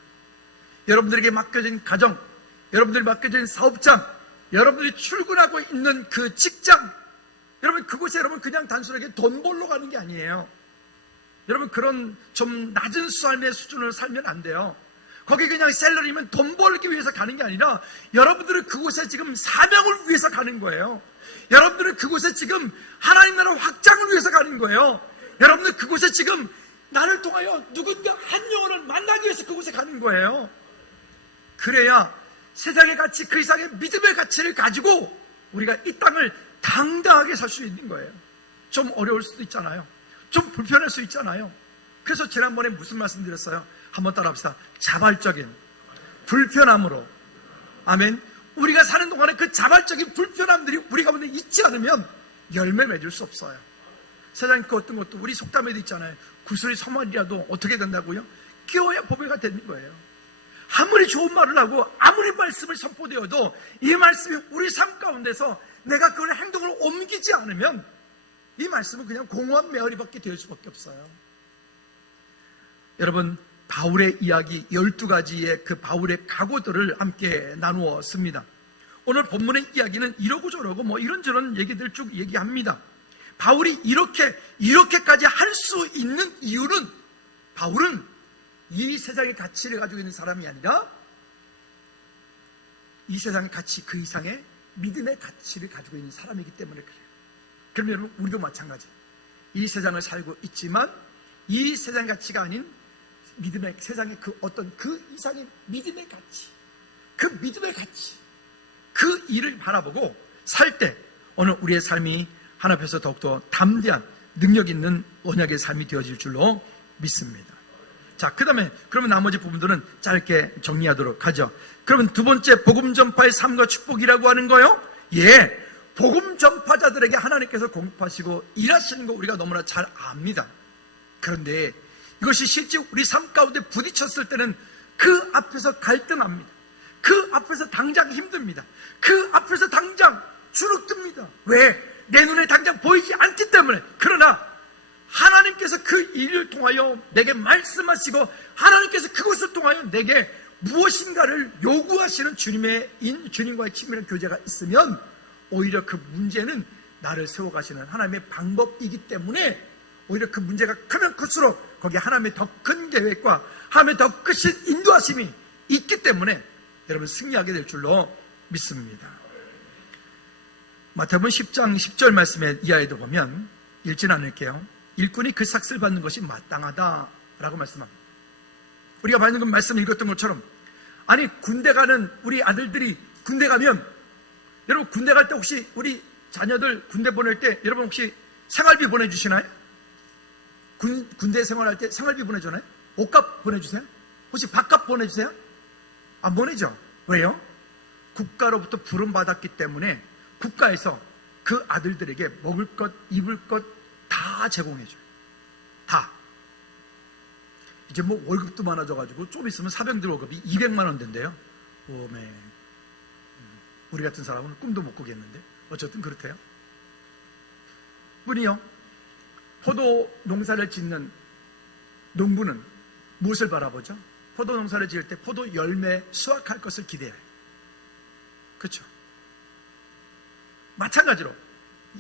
여러분들에게 맡겨진 가정, 여러분들이 맡겨진 사업장, 여러분들이 출근하고 있는 그 직장, 여러분 그곳에 여러분 그냥 단순하게 돈 벌러 가는 게 아니에요. 여러분 그런 좀 낮은 삶의 수준을 살면 안 돼요. 거기 그냥 셀러리면 돈 벌기 위해서 가는 게 아니라 여러분들은 그곳에 지금 사명을 위해서 가는 거예요. 여러분들은 그곳에 지금 하나님 나라 확장을 위해서 가는 거예요. 여러분들 그곳에 지금 나를 통하여 누군가 한 영혼을 만나기 위해서 그곳에 가는 거예요. 그래야 세상의 가치, 그 이상의 믿음의 가치를 가지고 우리가 이 땅을 당당하게 살 수 있는 거예요. 좀 어려울 수도 있잖아요. 좀 불편할 수 있잖아요. 그래서 지난번에 무슨 말씀 드렸어요? 한번 따라합시다. 자발적인 불편함으로, 아멘. 우리가 사는 동안에 그 자발적인 불편함들이 우리 가운데 있지 않으면 열매 맺을 수 없어요. 세상에 그 어떤 것도 우리 속담에도 있잖아요. 구슬이 서말이라도 어떻게 된다고요? 끼워야 보배가 되는 거예요. 아무리 좋은 말을 하고 아무리 말씀을 선포되어도 이 말씀이 우리 삶 가운데서 내가 그걸 행동으로 옮기지 않으면 이 말씀은 그냥 공허한 메아리밖에 될 수밖에 없어요. 여러분, 바울의 이야기 12가지의 그 바울의 각오들을 함께 나누었습니다. 오늘 본문의 이야기는 이러고 저러고 뭐 이런저런 얘기들 쭉 얘기합니다. 바울이 이렇게까지 할 수 있는 이유는, 바울은 이 세상의 가치를 가지고 있는 사람이 아니라 이 세상의 가치 그 이상의 믿음의 가치를 가지고 있는 사람이기 때문에 그래요. 그럼 여러분, 우리도 마찬가지. 이 세상을 살고 있지만 이 세상의 가치가 아닌 믿음의, 세상의 그 어떤 그 이상의 믿음의 가치, 그 믿음의 가치, 그 일을 바라보고 살 때 오늘 우리의 삶이 하나님 앞에서 더욱더 담대한 능력 있는 언약의 삶이 되어질 줄로 믿습니다. 자, 그 다음에 그러면 나머지 부분들은 짧게 정리하도록 하죠. 그러면 두 번째, 복음 전파의 삶과 축복이라고 하는 거요? 예, 복음 전파자들에게 하나님께서 공급하시고 일하시는 거 우리가 너무나 잘 압니다. 그런데 이것이 실제 우리 삶 가운데 부딪혔을 때는 그 앞에서 갈등합니다. 그 앞에서 당장 힘듭니다. 그 앞에서 당장 주눅듭니다. 왜? 내 눈에 당장 보이지 않기 때문에. 그러나 하나님께서 그 일을 통하여 내게 말씀하시고 하나님께서 그것을 통하여 내게 무엇인가를 요구하시는 주님과의 친밀한 교제가 있으면 오히려 그 문제는 나를 세워가시는 하나님의 방법이기 때문에 오히려 그 문제가 크면 클수록 거기에 하나님의 더 큰 계획과 하나님의 더 크신 인도하심이 있기 때문에 여러분 승리하게 될 줄로 믿습니다. 마태복음 10장 10절 말씀의 이하에도 보면, 읽지는 않을게요. 일꾼이 그 삭슬 받는 것이 마땅하다라고 말씀합니다. 우리가 방금 말씀 읽었던 것처럼, 아니 군대 가는 우리 아들들이 군대 가면, 여러분 군대 갈 때 혹시 우리 자녀들 군대 보낼 때 여러분 혹시 생활비 보내주시나요? 군대 생활할 때 생활비 보내주나요? 옷값 보내주세요? 혹시 밥값 보내주세요? 안 보내죠. 왜요? 국가로부터 부름받았기 때문에 국가에서 그 아들들에게 먹을 것, 입을 것 다 제공해줘요. 다. 이제 뭐 월급도 많아져가지고 좀 있으면 사병들 월급이 200만 원 된대요. 오메. 우리 같은 사람은 꿈도 못 꾸겠는데 어쨌든 그렇대요. 뿐이요, 포도 농사를 짓는 농부는 무엇을 바라보죠? 포도 농사를 지을 때 포도 열매 수확할 것을 기대해요. 그렇죠? 마찬가지로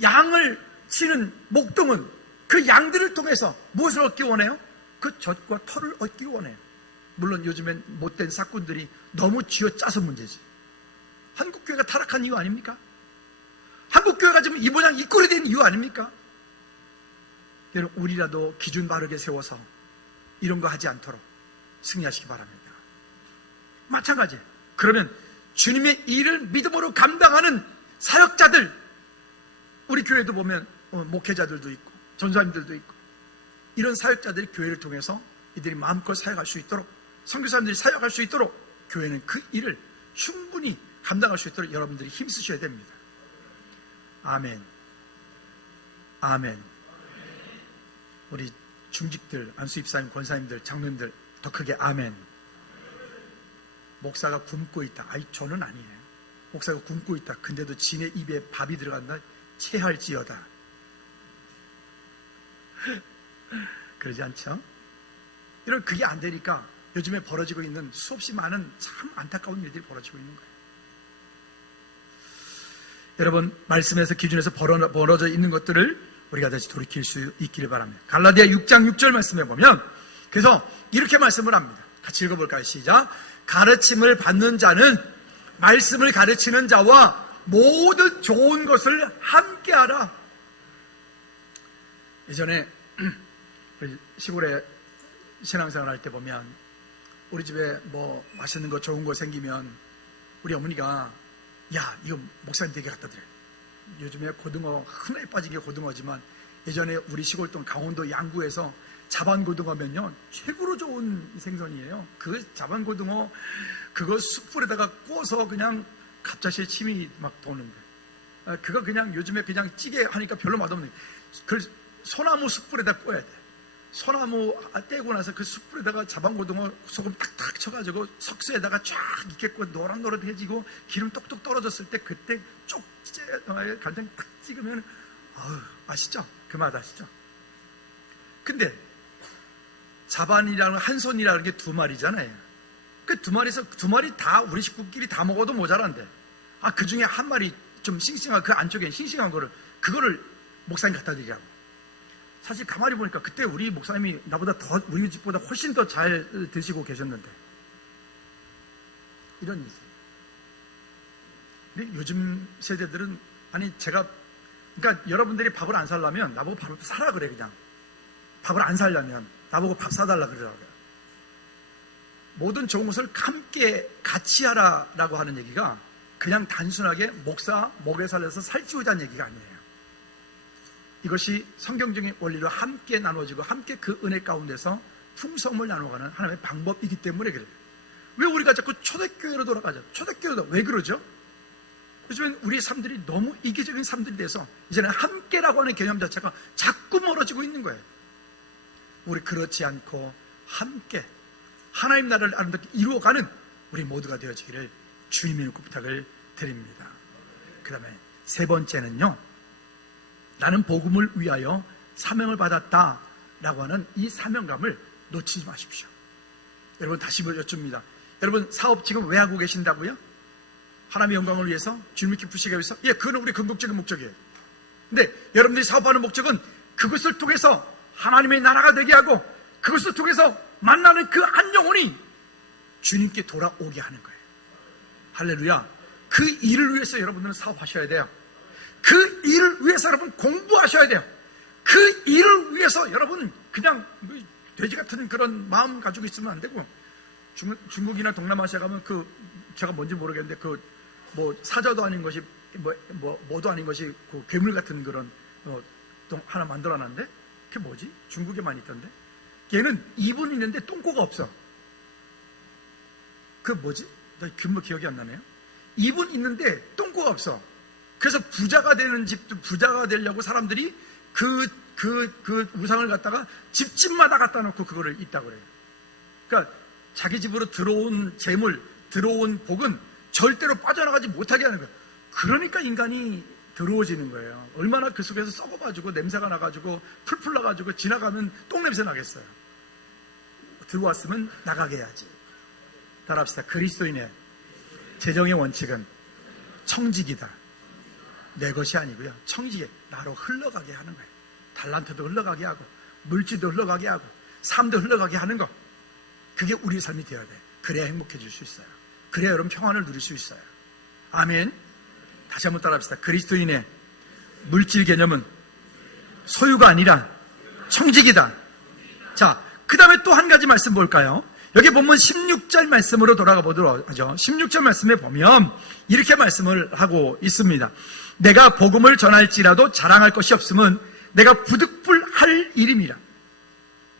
양을 치는 목동은 그 양들을 통해서 무엇을 얻기 원해요? 그 젖과 털을 얻기 원해요. 물론 요즘엔 못된 사꾼들이 너무 쥐어짜서 문제지. 한국교회가 타락한 이유 아닙니까? 한국교회가 지금 이 모양 이 꼴이 된 이유 아닙니까? 여러분, 우리라도 기준 바르게 세워서 이런 거 하지 않도록 승리하시기 바랍니다. 마찬가지. 그러면 주님의 일을 믿음으로 감당하는 사역자들, 우리 교회도 보면 목회자들도 있고 전사님들도 있고, 이런 사역자들이 교회를 통해서 이들이 마음껏 사역할 수 있도록, 선교사님들이 사역할 수 있도록 교회는 그 일을 충분히 감당할 수 있도록 여러분들이 힘쓰셔야 됩니다. 아멘. 아멘. 우리 중직들, 안수입사님, 권사님들, 장로님들 더 크게 아멘. 목사가 굶고 있다. 아이, 저는 아니에요. 목사가 굶고 있다. 근데도 지네 입에 밥이 들어간다. 체할지어다. 그러지 않죠? 이런 그게 안 되니까 요즘에 벌어지고 있는 수없이 많은 참 안타까운 일들이 벌어지고 있는 거예요. 여러분, 말씀에서 기준에서 벌어져 있는 것들을 우리가 다시 돌이킬 수 있기를 바랍니다. 갈라디아 6장 6절 말씀에 보면, 그래서 이렇게 말씀을 합니다. 같이 읽어볼까요? 시작. 가르침을 받는 자는 말씀을 가르치는 자와 모든 좋은 것을 함께하라. 예전에 시골에 신앙생활 할 때 보면 우리 집에 뭐 맛있는 거 좋은 거 생기면 우리 어머니가 야 이거 목사님 댁에 갖다 드려. 요즘에 고등어 흔하게 빠지게 고등어지만 예전에 우리 시골동 강원도 양구에서 자반고등어면요 최고로 좋은 생선이에요. 그 자반고등어 그거 숯불에다가 구워서 그냥 갑자기 침이 막 도는데 그거 그냥 요즘에 그냥 찌개 하니까 별로 맛없는 그 소나무 숯불에다 구워야 돼. 소나무 떼고 나서 그 숯불에다가 자반고등어 소금 탁탁 쳐가지고 석쇠에다가 쫙 익겠고 노릇노릇해지고 기름 똑똑 떨어졌을 때 그때 쪽 간장 탁 찍으면 아시죠? 그 맛 아시죠? 근데 자반이라는 한 손이라는 게 두 마리잖아요. 그 두 마리에서 두 마리 다 우리 식구끼리 다 먹어도 모자란데 그 중에 한 마리 좀 싱싱한 그 안쪽에 싱싱한 거를 그거를 목사님 갖다 드리라고. 사실 가만히 보니까 그때 우리 목사님이 나보다 더 우리 집보다 훨씬 더 잘 드시고 계셨는데 이런 일이. 근데 요즘 세대들은 그러니까 여러분들이 밥을 안 살려면 나보고 밥을 사라 그래. 그냥 밥을 안 살려면 나보고 밥 사달라 그러더라고요. 모든 좋은 것을 함께 같이 하라라고 하는 얘기가 그냥 단순하게 목사 목에 살려서 살찌우자는 얘기가 아니에요. 이것이 성경적인 원리로 함께 나눠지고 함께 그 은혜 가운데서 풍성을 나눠가는 하나님의 방법이기 때문에 그래요. 왜 우리가 자꾸 초대교회로 돌아가죠? 초대교회도 왜 그러죠? 요즘엔 우리 삶들이 너무 이기적인 삶들이 돼서 이제는 함께라고 하는 개념 자체가 자꾸 멀어지고 있는 거예요. 우리 그렇지 않고 함께 하나님 나라를 아름답게 이루어가는 우리 모두가 되어지기를 주님의 이름으로 부탁을 드립니다. 그 다음에 세 번째는요, 나는 복음을 위하여 사명을 받았다라고 하는 이 사명감을 놓치지 마십시오. 여러분 다시 여쭙니다. 여러분 사업 지금 왜 하고 계신다고요? 하나님의 영광을 위해서? 주님을 기쁘시게 위해서? 예, 그건 우리 궁극적인 목적이에요. 근데 여러분들이 사업하는 목적은 그것을 통해서 하나님의 나라가 되게 하고 그것을 통해서 만나는 그 한 영혼이 주님께 돌아오게 하는 거예요. 할렐루야. 그 일을 위해서 여러분들은 사업하셔야 돼요. 그 일을 위해서 여러분 공부하셔야 돼요. 그 일을 위해서 여러분 그냥 돼지 같은 그런 마음 가지고 있으면 안 되고, 중국이나 동남아시아 가면 제가 뭔지 모르겠는데 뭐 사자도 아닌 것이 뭐도 아닌 것이 그 괴물 같은 그런 하나 만들어놨는데 그게 뭐지? 중국에만 있던데. 걔는 입은 있는데 똥꼬가 없어. 그 뭐지? 나 기억이 안 나네요. 입은 있는데 똥꼬가 없어. 그래서 부자가 되는 집도 부자가 되려고 사람들이 그 우상을 갖다가 집집마다 갖다 놓고 그거를 있다고 그래요. 그러니까 자기 집으로 들어온 재물, 들어온 복은 절대로 빠져나가지 못하게 하는 거예요. 그러니까 인간이 더러워지는 거예요. 얼마나 그 속에서 썩어가지고 냄새가 나가지고 풀풀 나가지고 지나가면 똥냄새 나겠어요. 들어왔으면 나가게 해야지. 따라합시다. 그리스도인의 재정의 원칙은 청직이다. 내 것이 아니고요, 청지에 나로 흘러가게 하는 거예요. 달란트도 흘러가게 하고 물질도 흘러가게 하고 삶도 흘러가게 하는 거, 그게 우리의 삶이 되어야 돼. 그래야 행복해질 수 있어요. 그래야 여러분 평안을 누릴 수 있어요. 아멘. 다시 한번 따라합시다. 그리스도인의 물질 개념은 소유가 아니라 청직이다. 자, 그 다음에 또 한 가지 말씀 볼까요? 여기 보면 16절 말씀으로 돌아가 보도록 하죠. 16절 말씀에 보면 이렇게 말씀을 하고 있습니다. 내가 복음을 전할지라도 자랑할 것이 없으면 내가 부득불할 일임이라.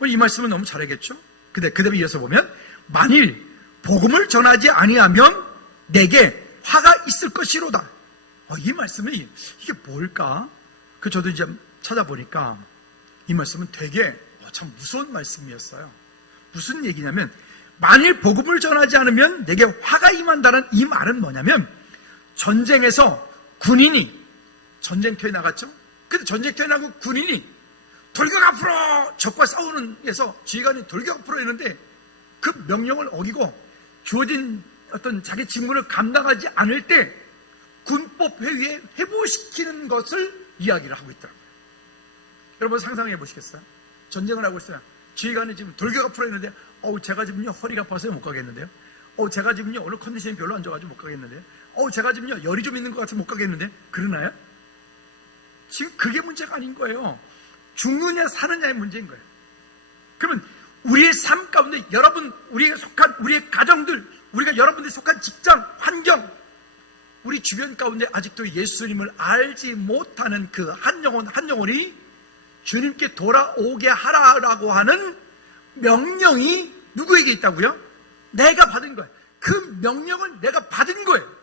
이 말씀은 너무 잘하겠죠? 근데 그 다음에 이어서 보면 만일 복음을 전하지 아니하면 내게 화가 있을 것이로다. 이 말씀이 이게 뭘까? 저도 이제 찾아보니까 이 말씀은 되게 참 무서운 말씀이었어요. 무슨 얘기냐면, 만일 복음을 전하지 않으면 내게 화가 임한다는 이 말은 뭐냐면, 전쟁에서 군인이 전쟁터에 나갔죠? 근데 전쟁터에 나고 군인이 돌격 앞으로 적과 싸우는 데서 지휘관이 돌격 앞으로 했는데 그 명령을 어기고 주어진 어떤 자기 직무를 감당하지 않을 때 군법 회의에 회부시키는 것을 이야기를 하고 있더라고요. 여러분 상상해 보시겠어요? 전쟁을 하고 있어요. 지휘관이 지금 돌격가 풀어있는데 제가 지금요 허리가 아파서 못 가겠는데요. 제가 지금요 오늘 컨디션이 별로 안 좋아가지고 못 가겠는데요. 제가 지금요 열이 좀 있는 것 같아서 못 가겠는데, 그러나요? 지금 그게 문제가 아닌 거예요. 죽느냐 사느냐의 문제인 거예요. 그러면 우리의 삶 가운데 여러분, 우리가 속한 우리의 가정들, 우리가 여러분들이 속한 직장, 환경, 우리 주변 가운데 아직도 예수님을 알지 못하는 그 한 영혼이 주님께 돌아오게 하라라고 하는 명령이 누구에게 있다고요? 내가 받은 거예요. 그 명령을 내가 받은 거예요.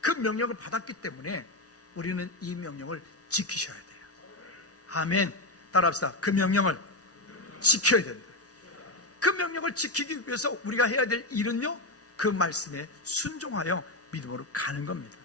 그 명령을 받았기 때문에 우리는 이 명령을 지키셔야 돼요. 아멘. 따라합시다. 그 명령을 지켜야 된다. 그 명령을 지키기 위해서 우리가 해야 될 일은요, 그 말씀에 순종하여 믿음으로 가는 겁니다.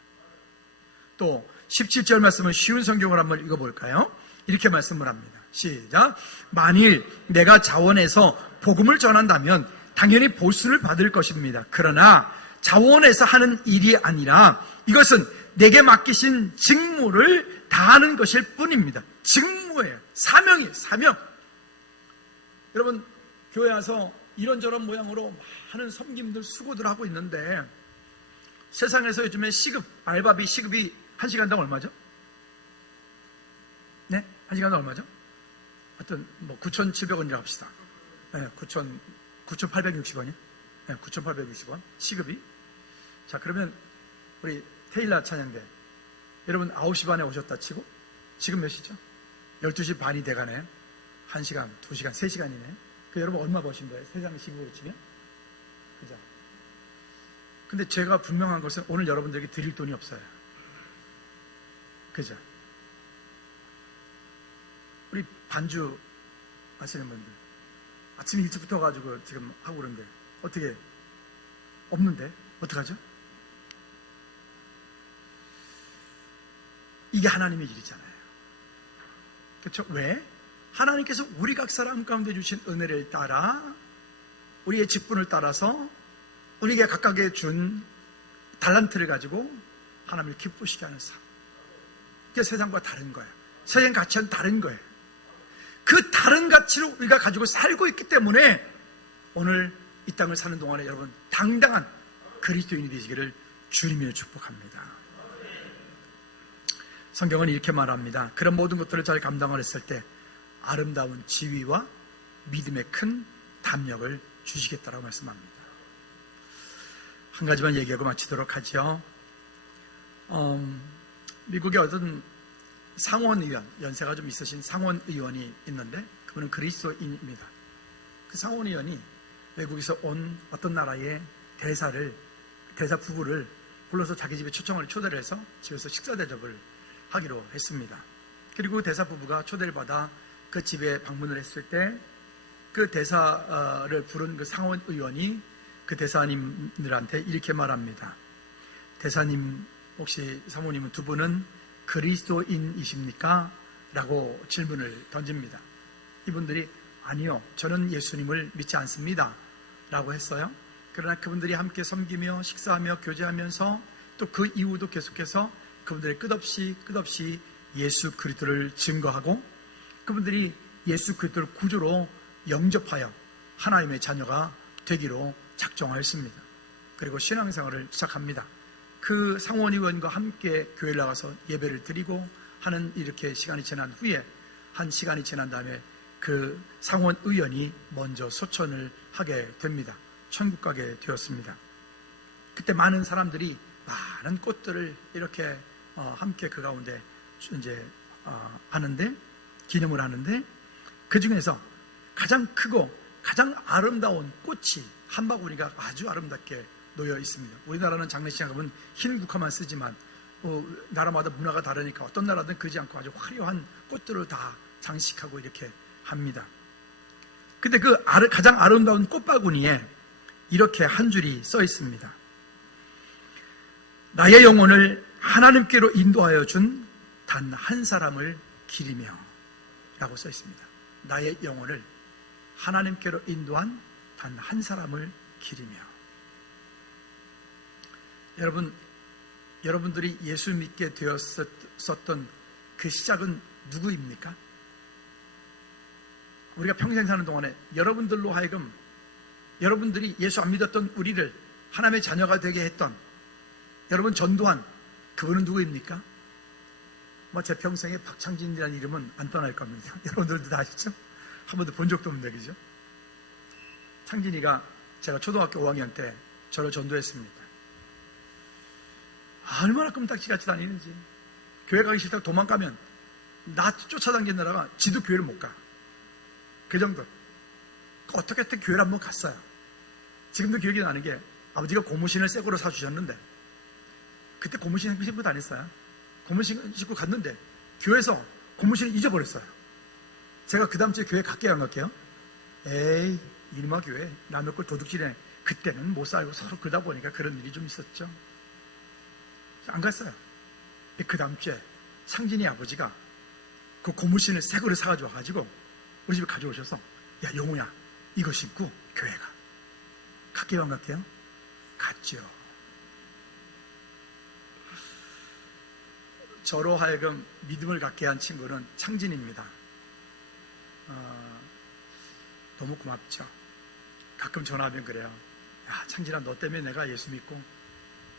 또 17절 말씀은 쉬운 성경을 한번 읽어볼까요? 이렇게 말씀을 합니다. 시작. 만일 내가 자원해서 복음을 전한다면 당연히 보수를 받을 것입니다. 그러나 자원해서 하는 일이 아니라 이것은 내게 맡기신 직무를 다하는 것일 뿐입니다. 직무예요. 사명이에요. 사명. 여러분, 교회 와서 이런저런 모양으로 많은 섬김들, 수고들 하고 있는데, 세상에서 요즘에 알바비 시급이 1시간당 얼마죠? 네? 1시간당 얼마죠? 하여튼 9,700원이라고 합시다. 네, 9,860원이요? 네, 9,860원 시급이. 자, 그러면 우리 테일라 찬양대, 여러분 9시 반에 오셨다 치고 지금 몇 시죠? 12시 반이 돼가네. 1시간, 2시간, 3시간이네. 그 여러분 얼마 버신 거예요? 세상 시급으로 치면? 그죠? 근데 제가 분명한 것은 오늘 여러분들에게 드릴 돈이 없어요. 그죠? 우리 반주 하시는 분들 아침 일찍부터 가지고 지금 하고 그러는데 어떻게 없는데 어떡하죠? 이게 하나님의 일이잖아요. 그렇죠? 왜? 하나님께서 우리 각 사람 가운데 주신 은혜를 따라 우리의 직분을 따라서 우리에게 각각에 준 달란트를 가지고 하나님을 기쁘시게 하는 삶. 그게 세상과 다른 거예요. 세상 가치는 다른 거예요. 그 다른 가치를 우리가 가지고 살고 있기 때문에 오늘 이 땅을 사는 동안에 여러분 당당한 그리스도인이 되시기를 주님으로 축복합니다. 성경은 이렇게 말합니다. 그런 모든 것들을 잘 감당하였을 때 아름다운 지위와 믿음의 큰 담력을 주시겠다라고 말씀합니다. 한 가지만 얘기하고 마치도록 하죠. 미국의 어떤 상원의원, 연세가 좀 있으신 상원의원이 있는데 그분은 그리스도인입니다. 그 상원의원이 외국에서 온 어떤 나라의 대사 부부를 불러서 자기 집에 초대를 해서 집에서 식사 대접을 하기로 했습니다. 그리고 대사 부부가 초대를 받아 그 집에 방문을 했을 때 그 대사를 부른 그 상원의원이 그 대사님들한테 이렇게 말합니다. 대사님, 혹시 사모님은 두 분은 그리스도인이십니까? 라고 질문을 던집니다. 이분들이 아니요, 저는 예수님을 믿지 않습니다 라고 했어요. 그러나 그분들이 함께 섬기며 식사하며 교제하면서 또 그 이후도 계속해서 그분들의 끝없이 예수 그리스도를 증거하고 그분들이 예수 그리스도를 구주로 영접하여 하나님의 자녀가 되기로 작정하였습니다. 그리고 신앙생활을 시작합니다. 그 상원의원과 함께 교회를 나가서 예배를 드리고 하는 이렇게 시간이 지난 후에 한 시간이 지난 다음에 그 상원의원이 먼저 소천을 하게 됩니다. 천국 가게 되었습니다. 그때 많은 사람들이 많은 꽃들을 이렇게 함께 그 가운데 이제 하는데 기념을 하는데 그 중에서 가장 크고 가장 아름다운 꽃이 한 바구니가 아주 아름답게 놓여 있습니다. 우리나라는 장례식장 가면 흰 국화만 쓰지만 나라마다 문화가 다르니까 어떤 나라든 그러지 않고 아주 화려한 꽃들을 다 장식하고 이렇게 합니다. 근데 그 가장 아름다운 꽃바구니에 이렇게 한 줄이 써 있습니다. 나의 영혼을 하나님께로 인도하여 준 단 한 사람을 기리며 라고 써 있습니다. 나의 영혼을 하나님께로 인도한 단 한 사람을 기리며. 여러분들이 예수 믿게 되었었던 그 시작은 누구입니까? 우리가 평생 사는 동안에 여러분들로 하여금 여러분들이 예수 안 믿었던 우리를 하나님의 자녀가 되게 했던 여러분 전도한 그분은 누구입니까? 제 평생에 박창진이라는 이름은 안 떠날 겁니다. 여러분들도 다 아시죠? 한 번도 본 적도 없는데, 그죠? 창진이가 제가 초등학교 5학년 때 저를 전도했습니다. 얼마나 끔딱지같이 다니는지. 교회 가기 싫다고 도망가면 나 쫓아다니느라가 지도 교회를 못 가. 그 정도. 어떻게든 교회를 한번 갔어요. 지금도 기억이 나는 게 아버지가 고무신을 새 거로 사주셨는데 그때 고무신 신고 다녔어요. 고무신 신고 갔는데 교회에서 고무신을 잊어버렸어요. 제가 그 다음 주에 교회 갈게요, 안 갈게요? 에이, 이놈아 교회 남의 걸 도둑질해. 그때는 못 살고 서로 그러다 보니까 그런 일이 좀 있었죠. 안 갔어요. 그 다음 주에 창진이 아버지가 그 고무신을 새 거를 사가지고 와가지고 우리 집에 가져오셔서 야 영우야 이거 신고 교회 가. 갈게요, 안 갈게요? 갔죠. 저로 하여금 믿음을 갖게 한 친구는 창진입니다. 너무 고맙죠. 가끔 전화하면 그래요. 야 창진아, 너 때문에 내가 예수 믿고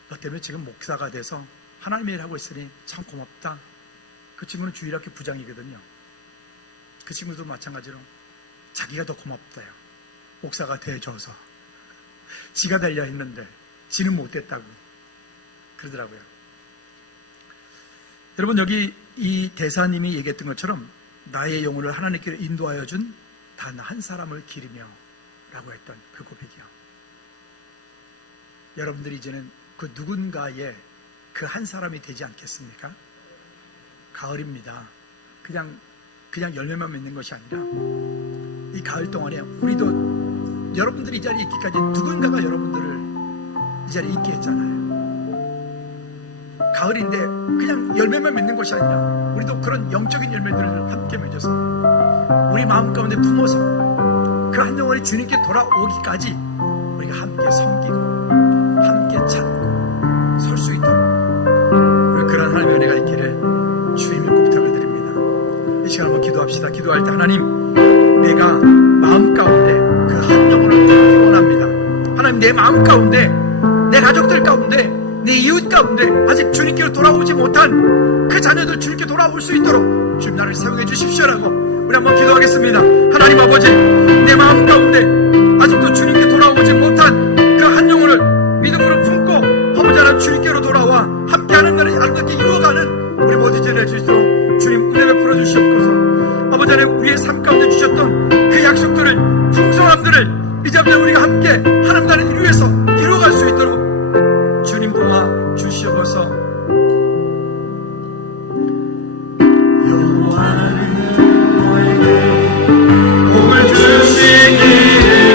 너 때문에 지금 목사가 돼서 하나님의 일 하고 있으니 참 고맙다. 그 친구는 주일학교 부장이거든요. 그 친구도 마찬가지로 자기가 더 고맙대요. 목사가 돼줘서. 지가 되려 했는데 지는 못됐다고 그러더라고요. 여러분, 여기 이 대사님이 얘기했던 것처럼 나의 영혼을 하나님께로 인도하여 준 단 한 사람을 기리며 라고 했던 그 고백이요. 여러분들이 이제는 그 누군가의 그 한 사람이 되지 않겠습니까? 가을입니다. 그냥 열매만 맺는 것이 아니라 이 가을 동안에 우리도 여러분들이 이 자리에 있기까지 누군가가 여러분들을 이 자리에 있게 했잖아요. 가을인데 그냥 열매만 맺는 것이 아니라 우리도 그런 영적인 열매들을 함께 맺어서 우리 마음 가운데 품어서 그 한 영혼이 주님께 돌아오기까지 우리가 함께 섬기고 함께 찾고 설 수 있도록 그런 하나님의 은혜가 있기를 주님의 꼭 부탁을 드립니다. 이 시간 한번 기도합시다. 기도할 때 하나님, 내가 마음 가운데 그 한 영혼을 듣기 원합니다. 하나님, 내 마음 가운데, 내 가족들 가운데, 내 이웃 가운데 아직 주님께로 돌아오지 못한 그 자녀들 주님께 돌아올 수 있도록 주님 나를 사용해 주십시오라고 우리 한번 기도하겠습니다. 하나님 아버지, 내 마음 가운데 아직도 주님께 돌아오지 못한 그 한 영혼을 믿음으로 품고 아버지 하나님 주님께로 돌아와 함께하는 날을 아름답게 이루어가는 우리 모두 지낼 수 있도록 주님 은혜 베풀어 주시옵소서. 아버지 하나님, 우리의 삶 가운데 주셨던 그 약속들을, 풍성함들을 이제 우리가 함께 하나님 나라를 위해서 이루어갈 수 있도록 주님 도와 주시옵소서. 여호와는 너에게 복을 주시기를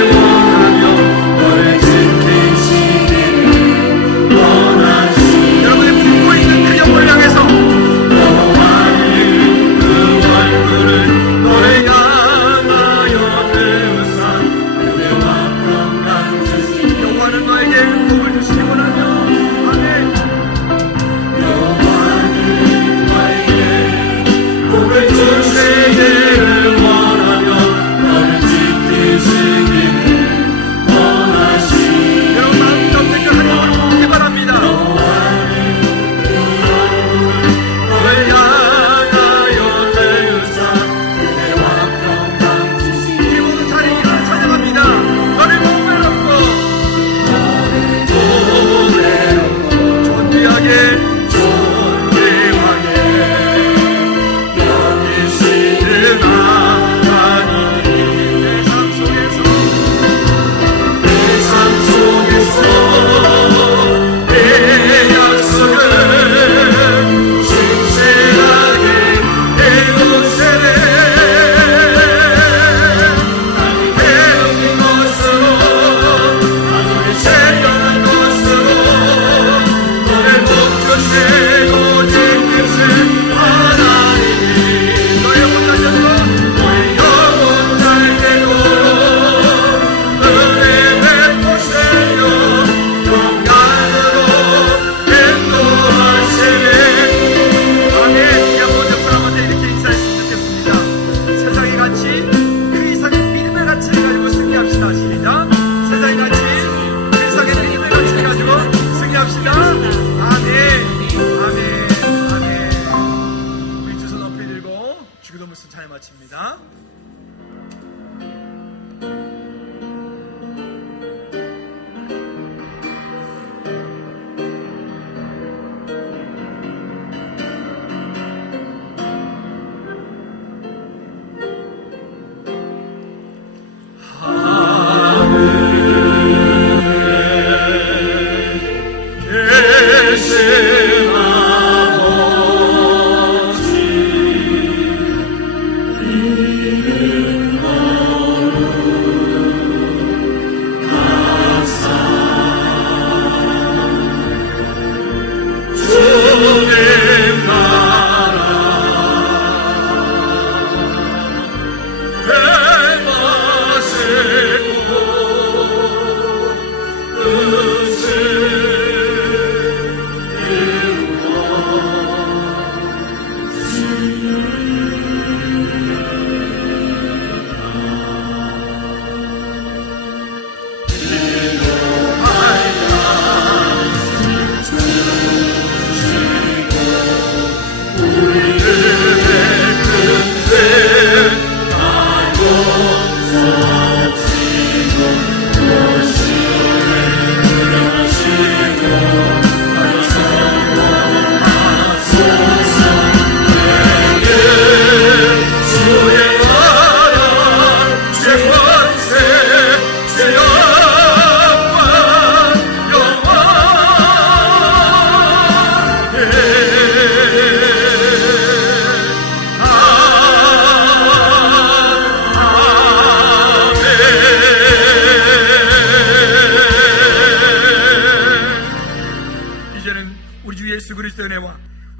마칩니다.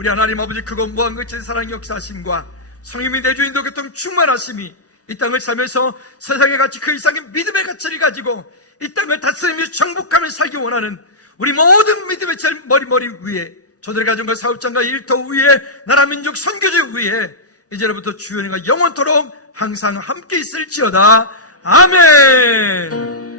우리 하나님 아버지 크고 무한 그치의 사랑 역사하심과 성령의 내주인도 교통 충만하심이 이 땅을 살면서 세상의 가치 그 이상의 믿음의 가치를 가지고 이 땅을 다스리며 정복하며 살기 원하는 우리 모든 믿음의 제일 머리 위에 저들의 가정과 사업장과 일터 위에 나라 민족 선교지 위에 이제로부터 주연과 영원토록 항상 함께 있을지어다. 아멘.